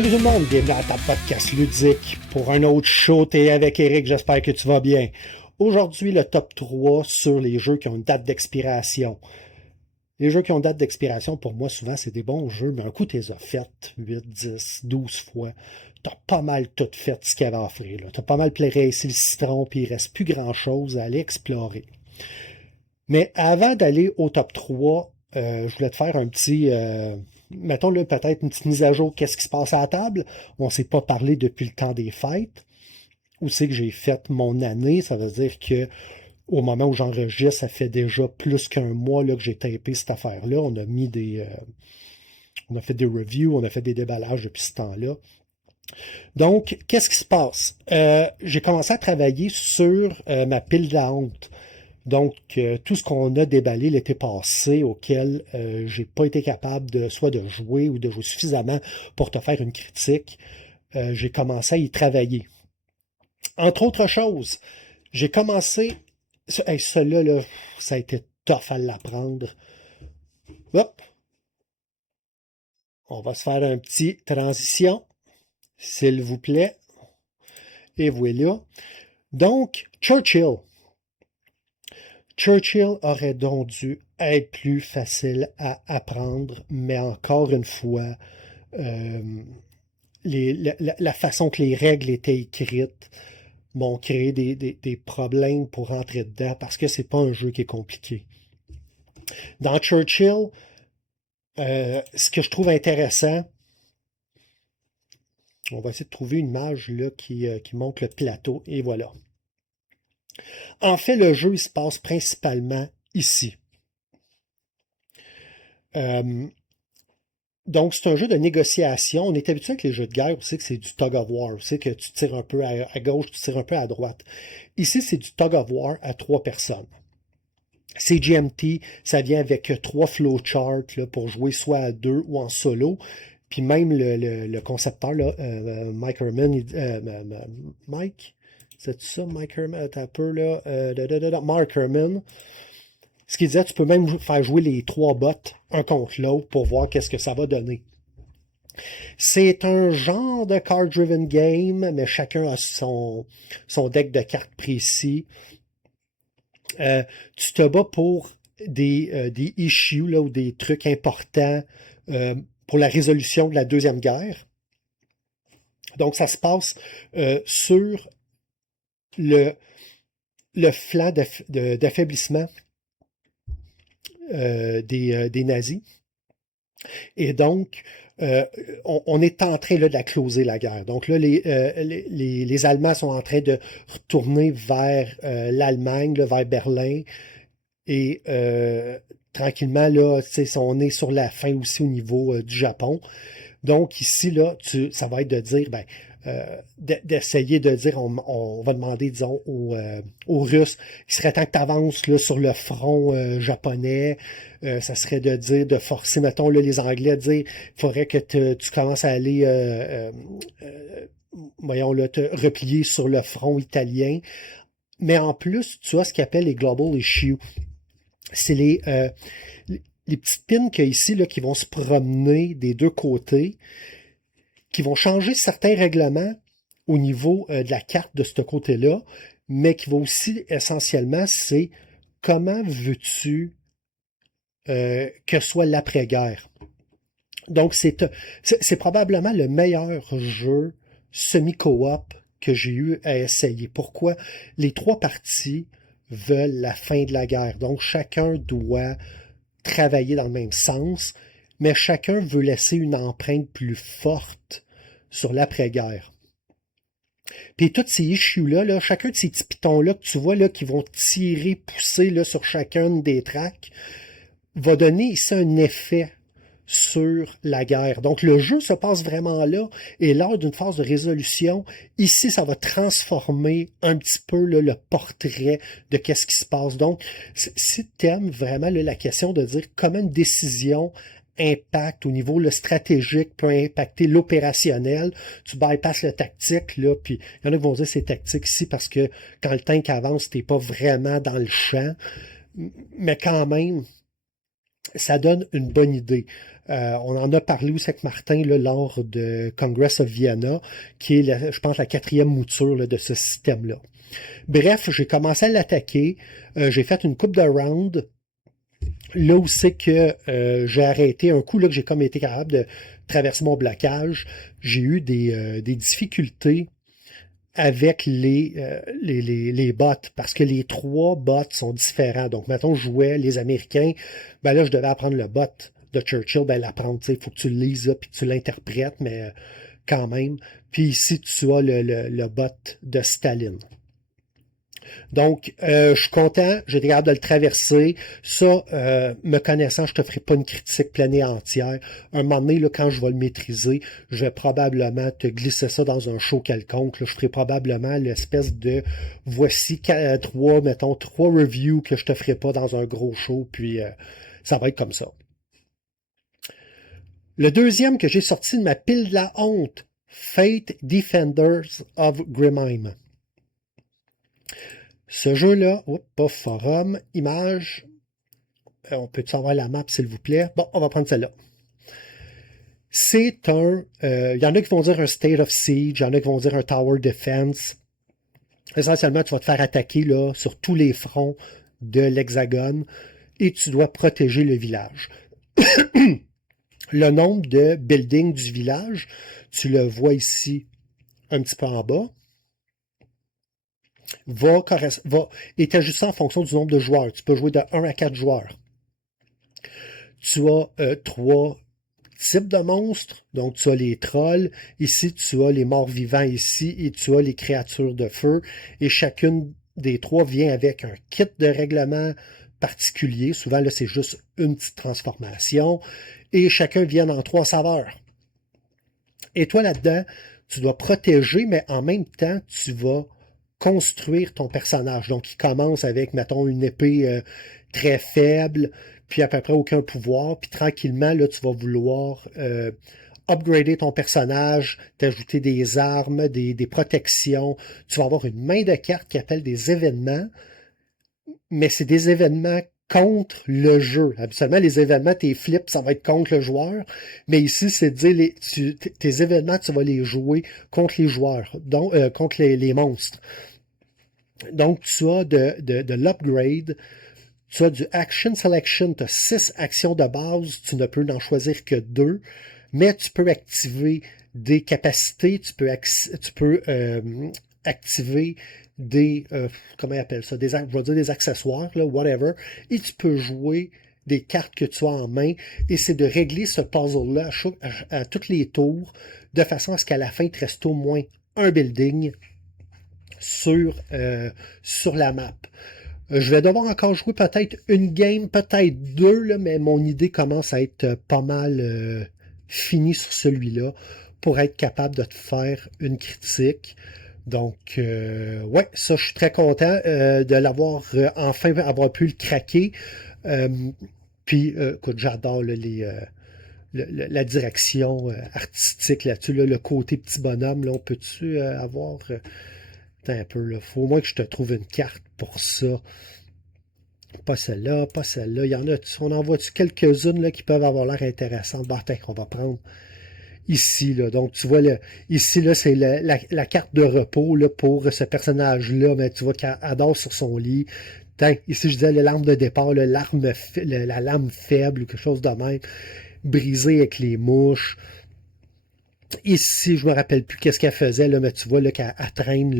Salut tout le monde, bienvenue à ta podcast ludique pour un autre show. T'es avec Eric, j'espère que tu vas bien. Aujourd'hui, le top 3 sur les jeux qui ont une date d'expiration. Les jeux qui ont date d'expiration, pour moi, souvent, c'est des bons jeux, mais un coup, tu les as faites 8, 10, 12 fois. T'as pas mal tout fait ce qu'il y avait à offrir. T'as pas mal plairé ici le citron, puis il reste plus grand-chose à aller explorer. Mais avant d'aller au top 3, je voulais te faire un petit... mettons là, peut-être une petite mise à jour, qu'est-ce qui se passe à la table. On ne s'est pas parlé depuis le temps des fêtes. Où c'est que j'ai fait mon année? Ça veut dire que au moment où j'enregistre, ça fait déjà plus qu'un mois là, que j'ai tapé cette affaire-là. On a mis on a fait des reviews, on a fait des déballages depuis ce temps-là. Donc, qu'est-ce qui se passe? J'ai commencé à travailler sur ma pile de la honte. Donc, tout ce qu'on a déballé l'été passé, auquel j'ai pas été capable de soit de jouer ou de jouer suffisamment pour te faire une critique, j'ai commencé à y travailler. Entre autres choses, j'ai commencé... Celui-là, là, ça a été tough à l'apprendre. Hop! On va se faire un petit transition, s'il vous plaît. Et voilà. Donc, Churchill. Churchill aurait donc dû être plus facile à apprendre, mais encore une fois, la façon que les règles étaient écrites m'ont créé des problèmes pour rentrer dedans parce que c'est pas un jeu qui est compliqué. Dans Churchill, ce que je trouve intéressant, on va essayer de trouver une image là, qui montre le plateau, et voilà. En fait, le jeu il se passe principalement ici. Donc, c'est un jeu de négociation. On est habitué avec les jeux de guerre aussi que c'est du tug of war. C'est que tu tires un peu à gauche, tu tires un peu à droite. Ici, c'est du tug of war à 3 personnes. CGMT, ça vient avec 3 flowcharts là, pour jouer soit à 2 ou en solo. Puis même le concepteur, là, Mike Herman, Mike, c'est ça, Mike Herman, un peu là, Mark Herman, ce qu'il disait, tu peux même faire jouer les 3 bots un contre l'autre pour voir qu'est-ce que ça va donner. C'est un genre de card-driven game, mais chacun a son deck de cartes précis. Tu te bats pour des issues là, ou des trucs importants pour la résolution de la Deuxième Guerre. Donc, ça se passe sur le flanc d'affaiblissement des nazis. Et donc, on est en train là, de la closer, la guerre. Donc là, les Allemands sont en train de retourner vers l'Allemagne, là, vers Berlin. Et tranquillement, là, on est sur la fin aussi au niveau du Japon. Donc ici, là, ça va être de dire, d'essayer de dire, on va demander, disons, aux Russes, il serait temps que tu avances là, sur le front japonais. Ça serait de dire, de forcer, mettons, là, les Anglais à dire, il faudrait que tu commences à aller, voyons, là, te replier sur le front italien. Mais en plus, tu as ce qu'ils appellent les global issues. C'est les petites pins qu'il y a ici là, qui vont se promener des deux côtés, qui vont changer certains règlements au niveau de la carte de ce côté-là, mais qui vont aussi essentiellement, c'est comment veux-tu que soit l'après-guerre. Donc, c'est probablement le meilleur jeu semi-coop que j'ai eu à essayer. Pourquoi? Les 3 parties veulent la fin de la guerre. Donc, chacun doit travailler dans le même sens, mais chacun veut laisser une empreinte plus forte sur l'après-guerre. Puis tous ces issues-là, là, chacun de ces petits pitons-là que tu vois là, qui vont tirer, pousser là, sur chacune des tracks, va donner ici un effet sur la guerre. Donc le jeu se passe vraiment là, et lors d'une phase de résolution, ici ça va transformer un petit peu là, le portrait de qu'est-ce qui se passe. Donc si tu aimes vraiment là, la question de dire comment une décision impacte au niveau le stratégique, peut impacter l'opérationnel, tu bypasses le tactique, là, puis il y en a qui vont dire c'est tactique ici parce que quand le tank avance, t'es pas vraiment dans le champ, mais quand même, ça donne une bonne idée. On en a parlé aussi avec Martin là, lors de Congress of Vienna, qui est, je pense, la 4e mouture là, de ce système-là. Bref, j'ai commencé à l'attaquer. J'ai fait une coupe de round. Là où c'est que j'ai arrêté un coup, là que j'ai comme été capable de traverser mon blocage, j'ai eu des difficultés avec les bots, parce que les 3 bots sont différents. Donc, mettons, je jouais les Américains, ben là, je devais apprendre le bot de Churchill, ben l'apprendre, tu sais, il faut que tu le lises, là, puis que tu l'interprètes, mais quand même. Puis ici, tu as le bot de Staline. Donc, je suis content, j'ai été capable de le traverser. Ça, me connaissant, je te ferai pas une critique pleine et entière. Un moment donné, là, quand je vais le maîtriser, je vais probablement te glisser ça dans un show quelconque. Là. Je ferai probablement l'espèce de voici 3 reviews que je te ferai pas dans un gros show, puis ça va être comme ça. Le deuxième que j'ai sorti de ma pile de la honte, Fate Defenders of Grimheim. Ce jeu-là, pas forum, image, on peut-tu avoir la map s'il vous plaît? Bon, on va prendre celle-là. C'est il y en a qui vont dire un State of Siege, il y en a qui vont dire un Tower Defense. Essentiellement, tu vas te faire attaquer là, sur tous les fronts de l'Hexagone et tu dois protéger le village. Le nombre de buildings du village, tu le vois ici un petit peu en bas, est ajusté en fonction du nombre de joueurs. Tu peux jouer de 1 à 4 joueurs. Tu as 3 types de monstres. Donc, tu as les trolls. Ici, tu as les morts vivants ici. Et tu as les créatures de feu. Et chacune des 3 vient avec un kit de règlement particulier. Souvent, là, c'est juste une petite transformation. Et chacun vient en 3 saveurs. Et toi, là-dedans, tu dois protéger, mais en même temps, tu vas construire ton personnage. Donc, il commence avec, mettons, une épée très faible, puis à peu près aucun pouvoir, puis tranquillement, là, tu vas vouloir upgrader ton personnage, t'ajouter des armes, des protections. Tu vas avoir une main de cartes qui appelle des événements, mais c'est des événements contre le jeu. Habituellement, les événements, tes flips, ça va être contre le joueur. Mais ici, c'est de dire, tes événements, tu vas les jouer contre les joueurs, donc contre les monstres. Donc, tu as de l'upgrade, tu as du action selection, tu as 6 actions de base, tu ne peux en choisir que 2, mais tu peux activer des capacités, tu peux activer des, comment ils appellent ça, je vais dire des accessoires, là, whatever, et tu peux jouer des cartes que tu as en main, et c'est de régler ce puzzle-là à tous les tours, de façon à ce qu'à la fin, il te reste au moins un building sur la map. Je vais devoir encore jouer peut-être une game, peut-être 2, là, mais mon idée commence à être pas mal finie sur celui-là pour être capable de te faire une critique. Donc, ouais, ça, je suis très content de l'avoir enfin avoir pu le craquer. Puis, écoute, j'adore là, la direction artistique là-dessus, là, le côté petit bonhomme. Là, on peut-tu avoir... attends un peu, là, faut au moins que je te trouve une carte pour ça. Pas celle-là, pas celle-là. Il y en a, on en voit-tu quelques-unes là, qui peuvent avoir l'air intéressantes? Bon, attends, on va prendre ici, là. Donc, tu vois, ici, là, c'est la carte de repos là, pour ce personnage-là, mais tu vois qu'elle adore sur son lit. Ici, je disais l'arme de départ, là, la lame faible, quelque chose de même, brisée avec les mouches. Ici, je me rappelle plus qu'est-ce qu'elle faisait, là, mais tu vois là, qu'elle traîne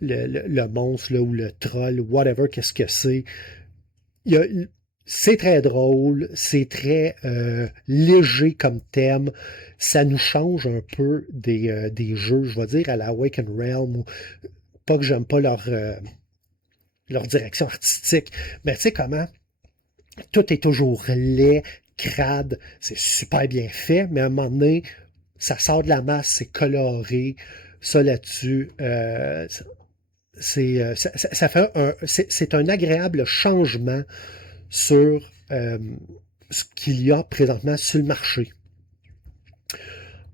le monstre là, ou le troll, whatever, qu'est-ce que c'est. C'est très drôle, c'est très léger comme thème. Ça nous change un peu des jeux, je vais dire, à la Awaken Realm. Pas que j'aime pas leur direction artistique, mais tu sais comment tout est toujours laid, crade, c'est super bien fait, mais à un moment donné, ça sort de la masse, c'est coloré. Ça là-dessus, c'est un agréable changement sur ce qu'il y a présentement sur le marché.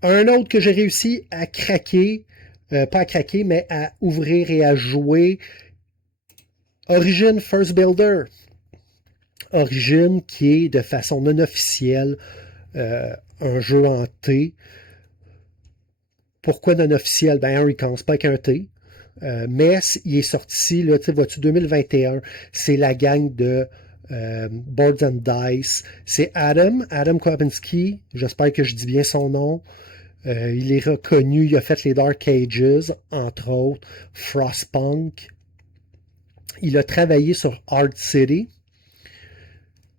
Un autre que j'ai réussi à craquer, pas à craquer, mais à ouvrir et à jouer, Origin First Builder. Origin qui est de façon non officielle un jeu en T. Pourquoi non officiel? Ben, Henry Kong, c'est pas avec un T. Mais il est sorti, là, tu sais, vois-tu, 2021. C'est la gang de Boards and Dice. C'est Adam Kropinski. J'espère que je dis bien son nom. Il est reconnu. Il a fait les Dark Ages, entre autres. Frostpunk. Il a travaillé sur Hard City.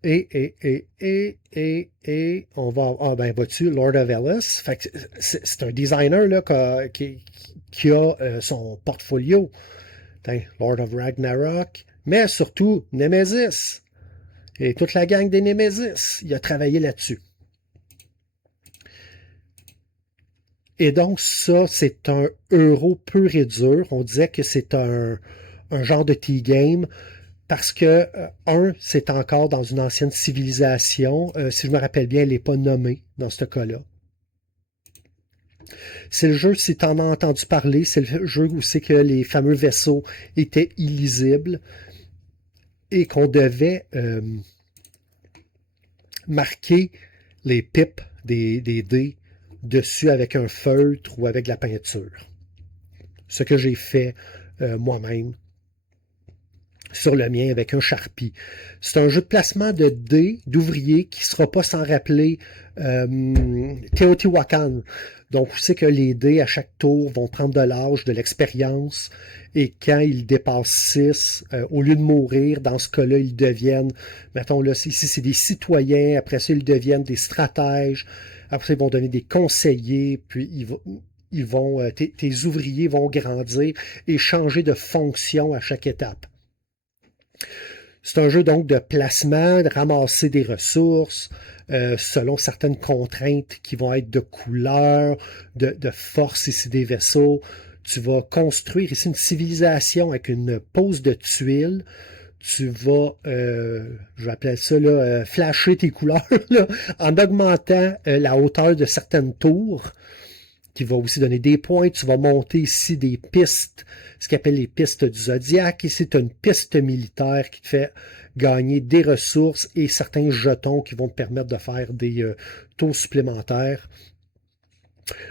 Et on va. Ah, ben, vois-tu, Lord of Ellis. Fait que c'est un designer, là, qui a son portfolio. Lord of Ragnarok, mais surtout Nemesis. Et toute la gang des Nemesis, il a travaillé là-dessus. Et donc, ça, c'est un euro pur et dur. On disait que c'est un genre de T-game parce que, c'est encore dans une ancienne civilisation. Si je me rappelle bien, elle n'est pas nommée dans ce cas-là. C'est le jeu, si tu en as entendu parler, c'est le jeu où c'est que les fameux vaisseaux étaient illisibles et qu'on devait marquer les pipes des dés dessus avec un feutre ou avec de la peinture. Ce que j'ai fait moi-même sur le mien avec un Sharpie. C'est un jeu de placement de dés d'ouvriers qui ne sera pas sans rappeler Teotihuacan. Donc, vous savez que les dés, à chaque tour, vont prendre de l'âge, de l'expérience, et quand ils dépassent 6, au lieu de mourir, dans ce cas-là, ils deviennent, mettons là, ici, c'est des citoyens, après ça, ils deviennent des stratèges, après ça, ils vont devenir des conseillers, puis tes ouvriers vont grandir et changer de fonction à chaque étape. C'est un jeu donc de placement, de ramasser des ressources selon certaines contraintes qui vont être de couleur, de force ici des vaisseaux. Tu vas construire ici une civilisation avec une pose de tuiles. Tu vas, je vais appeler ça là, flasher tes couleurs là, en augmentant la hauteur de certaines tours, qui va aussi donner des points. Tu vas monter ici des pistes, ce qu'on appelle les pistes du Zodiac. Ici, tu as une piste militaire qui te fait gagner des ressources et certains jetons qui vont te permettre de faire des tours supplémentaires.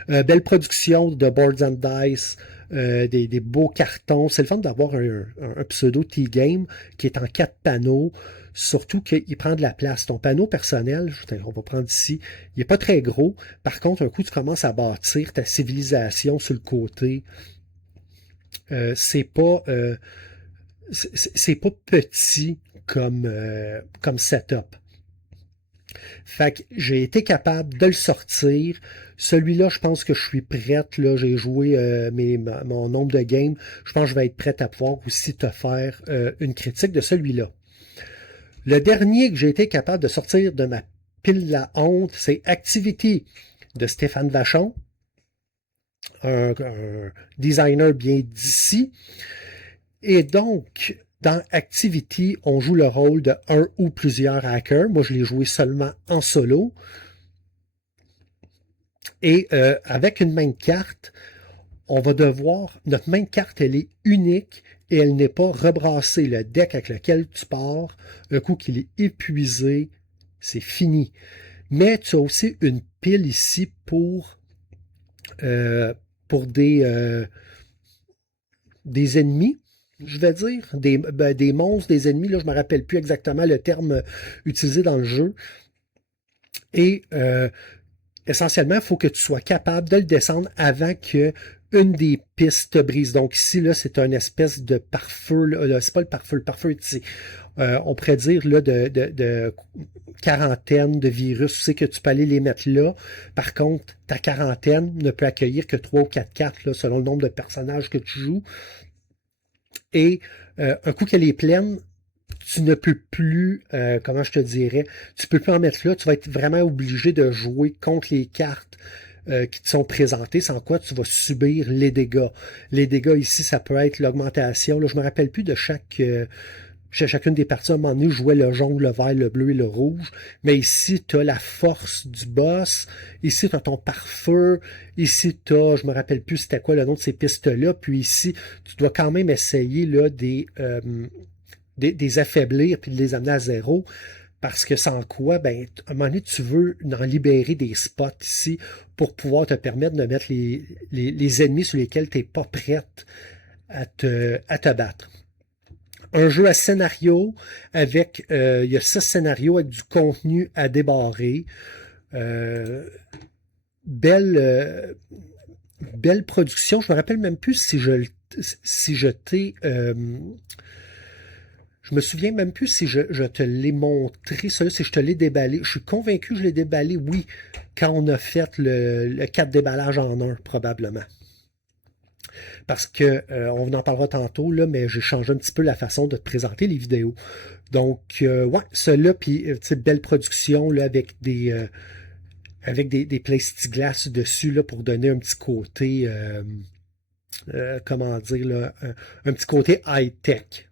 Belle production de Boards and Dice, des beaux cartons. C'est le fun d'avoir un pseudo T-Game qui est en 4 panneaux. Surtout qu'il prend de la place. Ton panneau personnel, on va prendre ici, il n'est pas très gros. Par contre, un coup, tu commences à bâtir ta civilisation sur le côté. C'est pas petit comme setup. Fait que j'ai été capable de le sortir. Celui-là, je pense que je suis prête. Là, j'ai joué mon nombre de games. Je pense que je vais être prête à pouvoir aussi te faire une critique de celui-là. Le dernier que j'ai été capable de sortir de ma pile la honte, c'est Activity de Stéphane Vachon, un designer bien d'ici. Et donc, dans Activity, on joue le rôle de un ou plusieurs hackers. Moi, je l'ai joué seulement en solo. Et avec une main de carte, on va devoir... Notre main de carte, elle est unique et elle n'est pas rebrassée. Le deck avec lequel tu pars, un coup qu'il est épuisé, c'est fini. Mais tu as aussi une pile ici pour des ennemis, je vais dire, des monstres, des ennemis. Là, je ne me rappelle plus exactement le terme utilisé dans le jeu. Et essentiellement, il faut que tu sois capable de le descendre avant que une des pistes brise. Donc ici, là, c'est une espèce de pare-feu. Là, c'est pas le pare-feu. Le pare-feu est ici. On pourrait dire là, de quarantaine de virus. Tu sais que tu peux aller les mettre là. Par contre, ta quarantaine ne peut accueillir que 3 ou 4 cartes là, selon le nombre de personnages que tu joues. Et un coup qu'elle est pleine, tu ne peux plus, comment je te dirais, tu peux plus en mettre là. Tu vas être vraiment obligé de jouer contre les cartes qui te sont présentées, sans quoi tu vas subir les dégâts. Les dégâts ici, ça peut être l'augmentation. Là, je me rappelle plus de chacune des parties. À un moment donné, je jouais le jaune, le vert, le bleu et le rouge. Mais ici, tu as la force du boss. Ici, tu as ton pare-feu. Ici, tu as, je me rappelle plus c'était quoi le nom de ces pistes-là. Puis ici, tu dois quand même essayer là, des affaiblir puis de les amener à zéro. Parce que sans quoi, ben, à un moment donné, tu veux en libérer des spots ici pour pouvoir te permettre de mettre les ennemis sur lesquels tu n'es pas prête à te battre. Un jeu à scénario avec, il y a 6 scénarios avec du contenu à débarrer. Euh, belle, belle production. Je me rappelle même plus si je t'ai... je me souviens même plus si je te l'ai montré, ça, si je te l'ai déballé. Je suis convaincu que je l'ai déballé, oui, quand on a fait le 4 déballages en un, probablement. Parce que, on en parlera tantôt, là, mais j'ai changé un petit peu la façon de te présenter les vidéos. Donc, ouais, cela, puis, belle production, là, avec des plexiglas dessus, là, pour donner un petit côté, comment dire, là, un petit côté high-tech.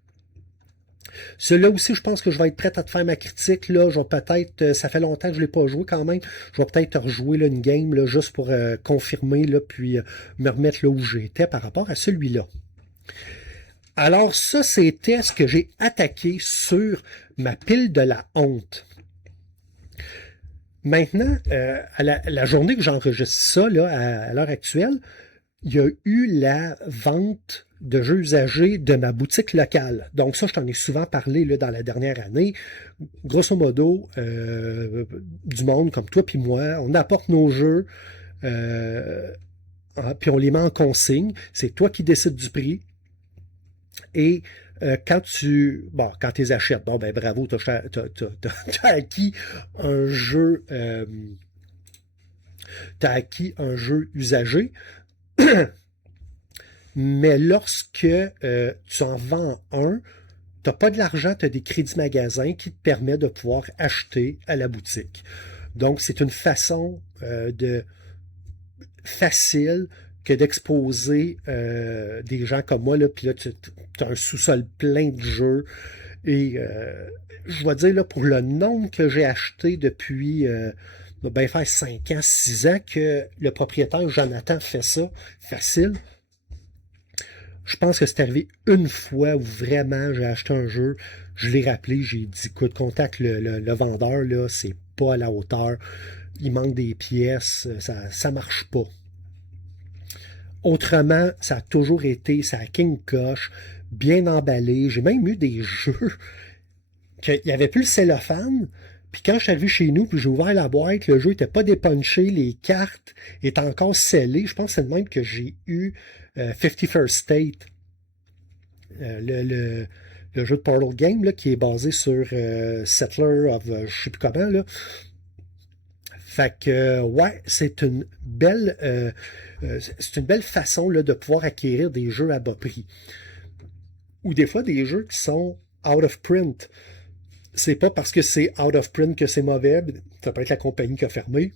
Celui-là aussi, je pense que je vais être prêt à te faire ma critique. Là, je vais peut-être, ça fait longtemps que je ne l'ai pas joué quand même. Je vais peut-être rejouer là, une game là, juste pour confirmer, là, puis me remettre là où j'étais par rapport à celui-là. Alors ça, c'était ce que j'ai attaqué sur ma pile de la honte. Maintenant, à la journée que j'enregistre ça, là, à l'heure actuelle, il y a eu la vente de jeux usagés de ma boutique locale. Donc ça, je t'en ai souvent parlé là, dans la dernière année. Grosso modo, du monde comme toi puis moi, on apporte nos jeux, puis on les met en consigne. C'est toi qui décides du prix. Et quand tu les achètes, bon ben bravo, t'as acquis un jeu, t'as acquis un jeu usagé. Mais lorsque tu en vends un, tu n'as pas de l'argent, tu as des crédits magasins qui te permettent de pouvoir acheter à la boutique. Donc, c'est une façon de facile que d'exposer des gens comme moi, là, puis là, tu as un sous-sol plein de jeux. Et je vais dire, là, pour le nombre que j'ai acheté depuis ben faire 5 ans, 6 ans que le propriétaire Jonathan fait ça, facile. Je pense que c'est arrivé une fois où vraiment j'ai acheté un jeu, je l'ai rappelé, j'ai dit, écoute, contacte le vendeur, là, c'est pas à la hauteur, il manque des pièces, ça marche pas. Autrement, ça a toujours été, ça a King Koch, bien emballé. J'ai même eu des jeux qu'il n'y avait plus le cellophane. Puis quand je suis arrivé chez nous, puis j'ai ouvert la boîte, le jeu n'était pas dépunché, les cartes étaient encore scellées. Je pense que c'est le même que j'ai eu 51st State, le jeu de Portal Game, là, qui est basé sur Settler of je sais plus comment. Là. Fait que, ouais, c'est une belle façon là, de pouvoir acquérir des jeux à bas prix. Ou des fois des jeux qui sont out of print. C'est pas parce que c'est out of print que c'est mauvais. Ça peut être la compagnie qui a fermé.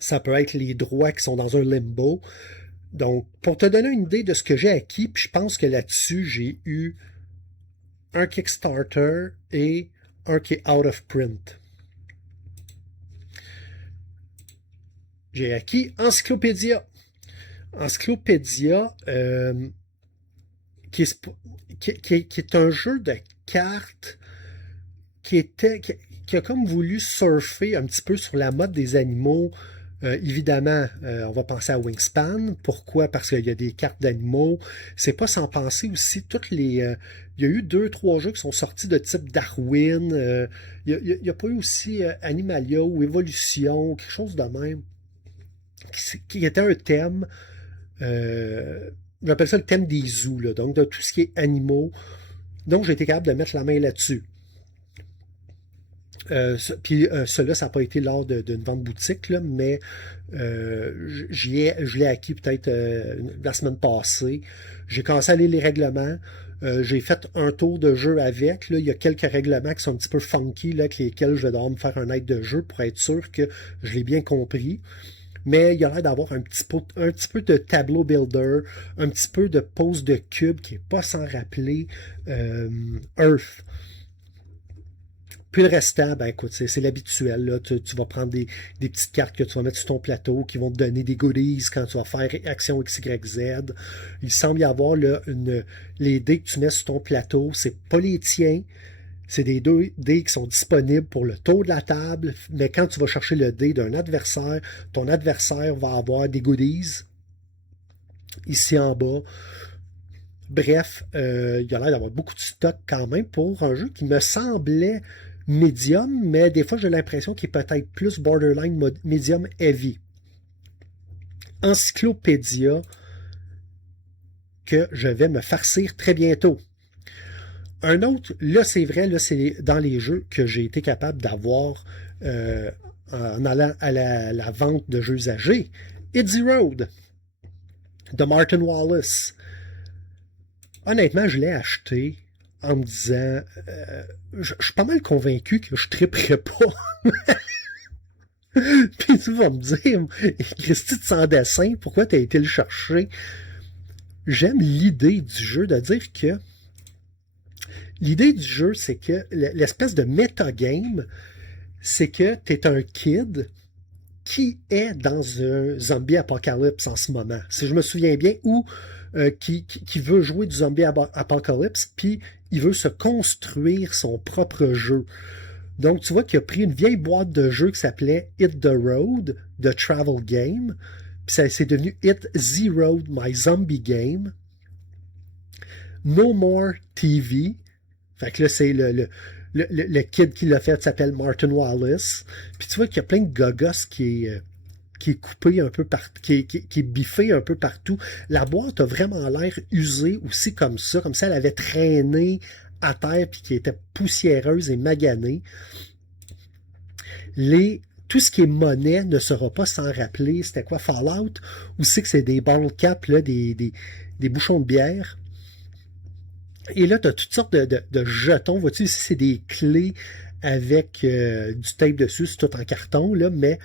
Ça peut être les droits qui sont dans un limbo. Donc, pour te donner une idée de ce que j'ai acquis, puis je pense que là-dessus, j'ai eu un Kickstarter et un qui est out of print. J'ai acquis Encyclopédia. Encyclopédia, qui est un jeu de cartes qui a comme voulu surfer un petit peu sur la mode des animaux. Évidemment, on va penser à Wingspan. Pourquoi? Parce qu'il y a des cartes d'animaux. C'est pas sans penser aussi toutes les... il y a eu 2-3 jeux qui sont sortis de type Darwin. Il y a pas eu aussi Animalia ou Evolution, quelque chose de même, qui était un thème. J'appelle ça le thème des zoos, là, donc de tout ce qui est animaux. Donc j'ai été capable de mettre la main là-dessus. Puis cela, ça n'a pas été lors d'une vente boutique, là, mais je l'ai acquis peut-être la semaine passée. J'ai commencé à lire les règlements. J'ai fait un tour de jeu avec. Là. Il y a quelques règlements qui sont un petit peu funky, là, avec lesquels je vais devoir me faire un aide de jeu pour être sûr que je l'ai bien compris. Mais il y a l'air d'avoir un petit peu de tableau builder, un petit peu de pose de cube qui n'est pas sans rappeler Earth. Puis le restant, ben écoute, c'est l'habituel. Là. Tu vas prendre des petites cartes que tu vas mettre sur ton plateau qui vont te donner des goodies quand tu vas faire action XYZ. Il semble y avoir là, les dés que tu mets sur ton plateau, c'est pas les tiens. C'est des dés qui sont disponibles pour le tour de la table, mais quand tu vas chercher le dé d'un adversaire, ton adversaire va avoir des goodies ici en bas. Bref, il a l'air d'avoir beaucoup de stock quand même pour un jeu qui me semblait médium, mais des fois j'ai l'impression qu'il est peut-être plus borderline medium heavy. Encyclopédia que je vais me farcir très bientôt. Un autre, là c'est vrai, là c'est dans les jeux que j'ai été capable d'avoir en allant à la vente de jeux usagés. Hit the Road de Martin Wallace. Honnêtement, je l'ai acheté en me disant, je suis pas mal convaincu que je triperais pas. Puis tu vas me dire, Christy de sans dessin, pourquoi tu as été le chercher? J'aime l'idée du jeu de dire que l'idée du jeu, c'est que l'espèce de metagame, c'est que tu es un kid qui est dans un zombie apocalypse en ce moment. Si je me souviens bien, ou qui veut jouer du zombie apocalypse, puis il veut se construire son propre jeu. Donc, tu vois qu'il a pris une vieille boîte de jeu qui s'appelait Hit the Road, de Travel Game, puis ça c'est devenu Hit the Road, My Zombie Game. No More TV. Fait que là, c'est le kid qui l'a fait s'appelle Martin Wallace. Puis tu vois qu'il y a plein de gogos qui est coupé un peu partout, qui est biffé un peu partout. La boîte a vraiment l'air usée aussi comme ça elle avait traîné à terre puis qui était poussiéreuse et maganée. Tout ce qui est monnaie ne sera pas sans rappeler c'était quoi Fallout, ou c'est que c'est des bottle caps, là, des bouchons de bière. Et là, tu as toutes sortes de jetons. Vois-tu, ici, c'est des clés avec du tape dessus. C'est tout en carton, là, mais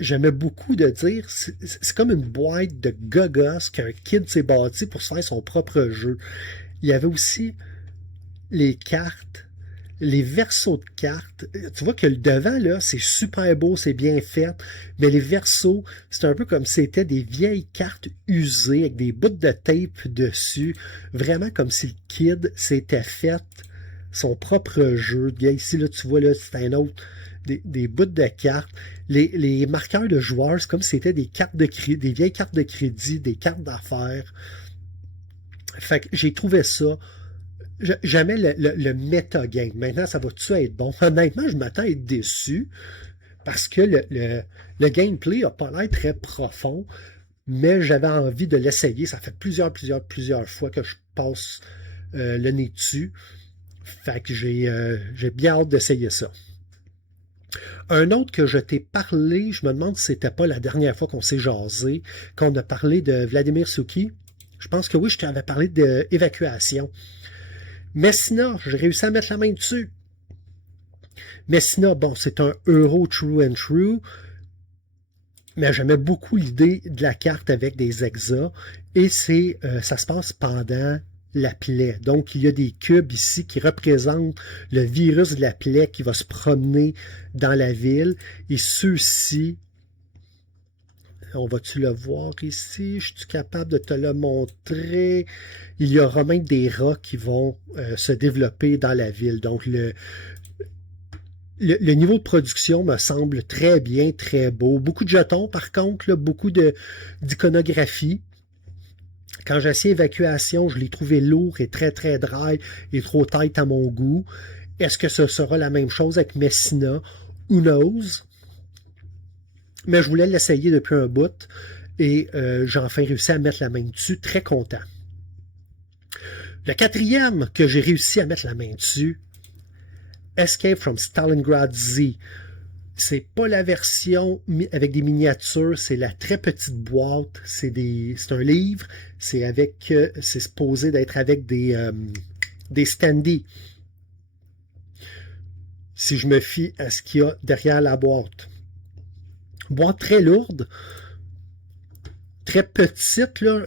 j'aimais beaucoup de dire, c'est comme une boîte de gogos qu'un kid s'est bâti pour se faire son propre jeu. Il y avait aussi les cartes, les versos de cartes. Tu vois que le devant, là, c'est super beau, c'est bien fait, mais les versos, c'est un peu comme si c'était des vieilles cartes usées avec des bouts de tape dessus. Vraiment comme si le kid s'était fait son propre jeu. Ici, là, tu vois, là, c'est un autre. Des bouts de cartes. Les marqueurs de joueurs, c'est comme si c'était des cartes de crédit, des vieilles cartes de crédit, des cartes d'affaires. Fait que j'ai trouvé ça. J'aimais le metagame. Maintenant, ça va-tu être bon? Honnêtement, je m'attends à être déçu parce que le gameplay n'a pas l'air très profond, mais j'avais envie de l'essayer. Ça fait plusieurs fois que je passe le nez dessus. Fait que j'ai bien hâte d'essayer ça. Un autre que je t'ai parlé, je me demande si c'était pas la dernière fois qu'on s'est jasé, qu'on a parlé de Vladimir Suki. Je pense que oui, je t'avais parlé d'évacuation. Messina, j'ai réussi à mettre la main dessus. Messina, bon, c'est un euro true and true, mais j'aimais beaucoup l'idée de la carte avec des hexas, et ça se passe pendant la plaie. Donc, il y a des cubes ici qui représentent le virus de la plaie qui va se promener dans la ville, et ceux-ci, on va-tu le voir ici? Je suis capable de te le montrer? Il y aura même des rats qui vont se développer dans la ville. Donc, le niveau de production me semble très bien, très beau. Beaucoup de jetons, par contre, là, beaucoup d'iconographie. Quand j'ai essayé évacuation, je l'ai trouvé lourd et très, très dry et trop tight à mon goût. Est-ce que ce sera la même chose avec Messina? Who knows? Mais je voulais l'essayer depuis un bout et j'ai enfin réussi à mettre la main dessus. Très content. Le quatrième que j'ai réussi à mettre la main dessus, Escape from Stalingrad Z. C'est pas la version avec des miniatures, c'est la très petite boîte. C'est un livre. C'est supposé d'être avec des standees. Si je me fie à ce qu'il y a derrière la boîte. Boîte très lourde, très petite, là.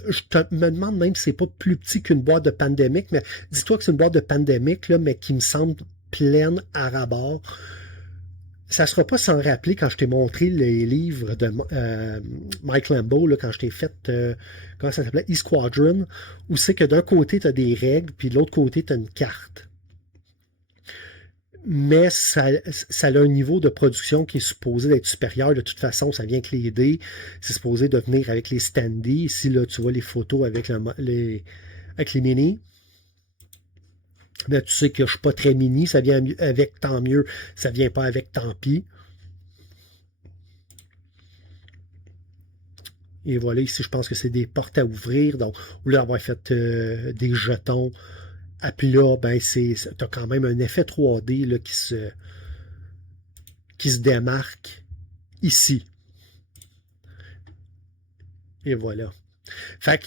Me demande même si c'est pas plus petit qu'une boîte de Pandemic, mais dis-toi que c'est une boîte de Pandemic, là, mais qui me semble pleine à ras-bord. Ça sera pas sans rappeler quand je t'ai montré les livres de Mike Lambeau, là, quand je t'ai fait, comment ça s'appelait, E-Squadron, où c'est que d'un côté, tu as des règles, puis de l'autre côté, tu as une carte. mais ça a un niveau de production qui est supposé d'être supérieur. De toute façon, ça vient avec les dés. C'est supposé de venir avec les standees. Ici, là, tu vois les photos avec avec les mini. Mais tu sais que je ne suis pas très mini. Ça vient avec tant mieux. Ça vient pas avec tant pis. Et voilà, ici, je pense que c'est des portes à ouvrir. Donc, au lieu d'avoir fait des jetons à plat, ben, tu as quand même un effet 3D là, qui se démarque ici. Et voilà. Fait que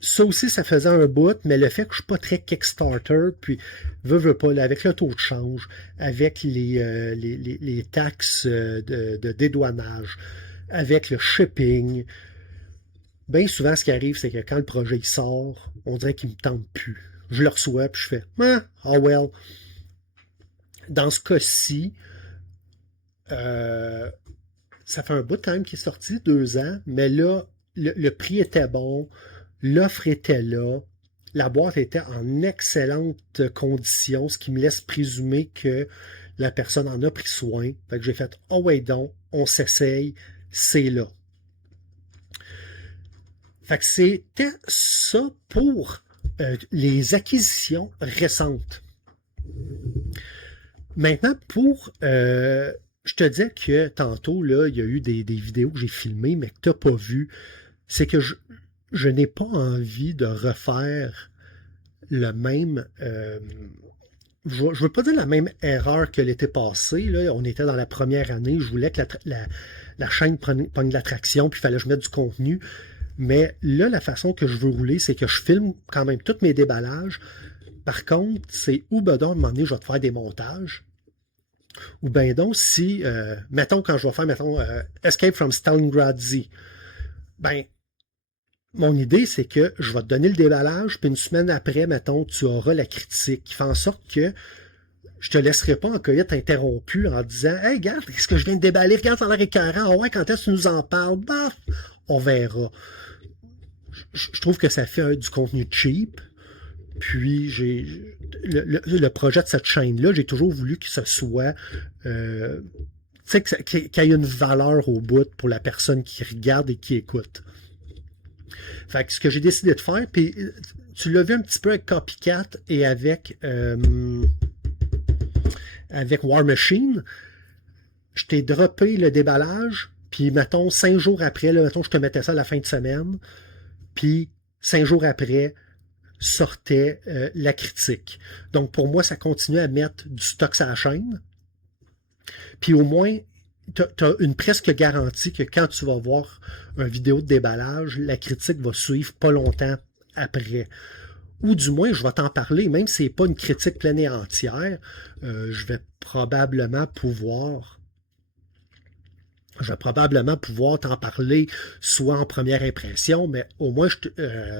ça aussi, ça faisait un bout, mais le fait que je ne suis pas très Kickstarter, puis veux pas, là, avec le taux de change, avec les taxes de dédouanage, avec le shipping, bien souvent, ce qui arrive, c'est que quand le projet il sort, on dirait qu'il ne me tente plus. Je le reçois, puis je fais ah well. Dans ce cas-ci, ça fait un bout quand même qui est sorti, 2 ans, mais là, le prix était bon, l'offre était là, la boîte était en excellente condition, ce qui me laisse présumer que la personne en a pris soin. Fait que j'ai fait oh ouais donc, on s'essaye, c'est là. Fait que c'était ça pour les acquisitions récentes. Maintenant, je te disais que tantôt, là, il y a eu des vidéos que j'ai filmées, mais que tu n'as pas vues. C'est que je n'ai pas envie de refaire le même... je ne veux pas dire la même erreur que l'été passé. Là. On était dans la première année. Je voulais que la chaîne pogne de l'attraction, puis il fallait que je mette du contenu. Mais là, la façon que je veux rouler, c'est que je filme quand même tous mes déballages. Par contre, c'est ou ben donc, à un moment donné, je vais te faire des montages. Ou ben donc, si, mettons, quand je vais faire, mettons, Escape from Stalingrad Z, ben, mon idée, c'est que je vais te donner le déballage, puis une semaine après, mettons, tu auras la critique, qui fait en sorte que je te laisserai pas en cueillette interrompue en disant hey, regarde, qu'est-ce que je viens de déballer, regarde, ça a l'air écœurant, ah ouais, quand est-ce que tu nous en parles? Bah, on verra. Je trouve que ça fait du contenu cheap. Puis, le projet de cette chaîne-là, j'ai toujours voulu que ce soit... tu sais, qu'il y ait une valeur au bout pour la personne qui regarde et qui écoute. Fait que ce que j'ai décidé de faire, puis tu l'as vu un petit peu avec Copycat et avec War Machine, je t'ai droppé le déballage, puis mettons 5 jours après, là, mettons je te mettais ça à la fin de semaine, puis 5 jours après, sortait la critique. Donc, pour moi, ça continue à mettre du stock sur la chaîne. Puis au moins, tu as une presque garantie que quand tu vas voir une vidéo de déballage, la critique va suivre pas longtemps après. Ou du moins, je vais t'en parler, même si ce n'est pas une critique pleine et entière, je vais probablement pouvoir t'en parler, soit en première impression, mais au moins,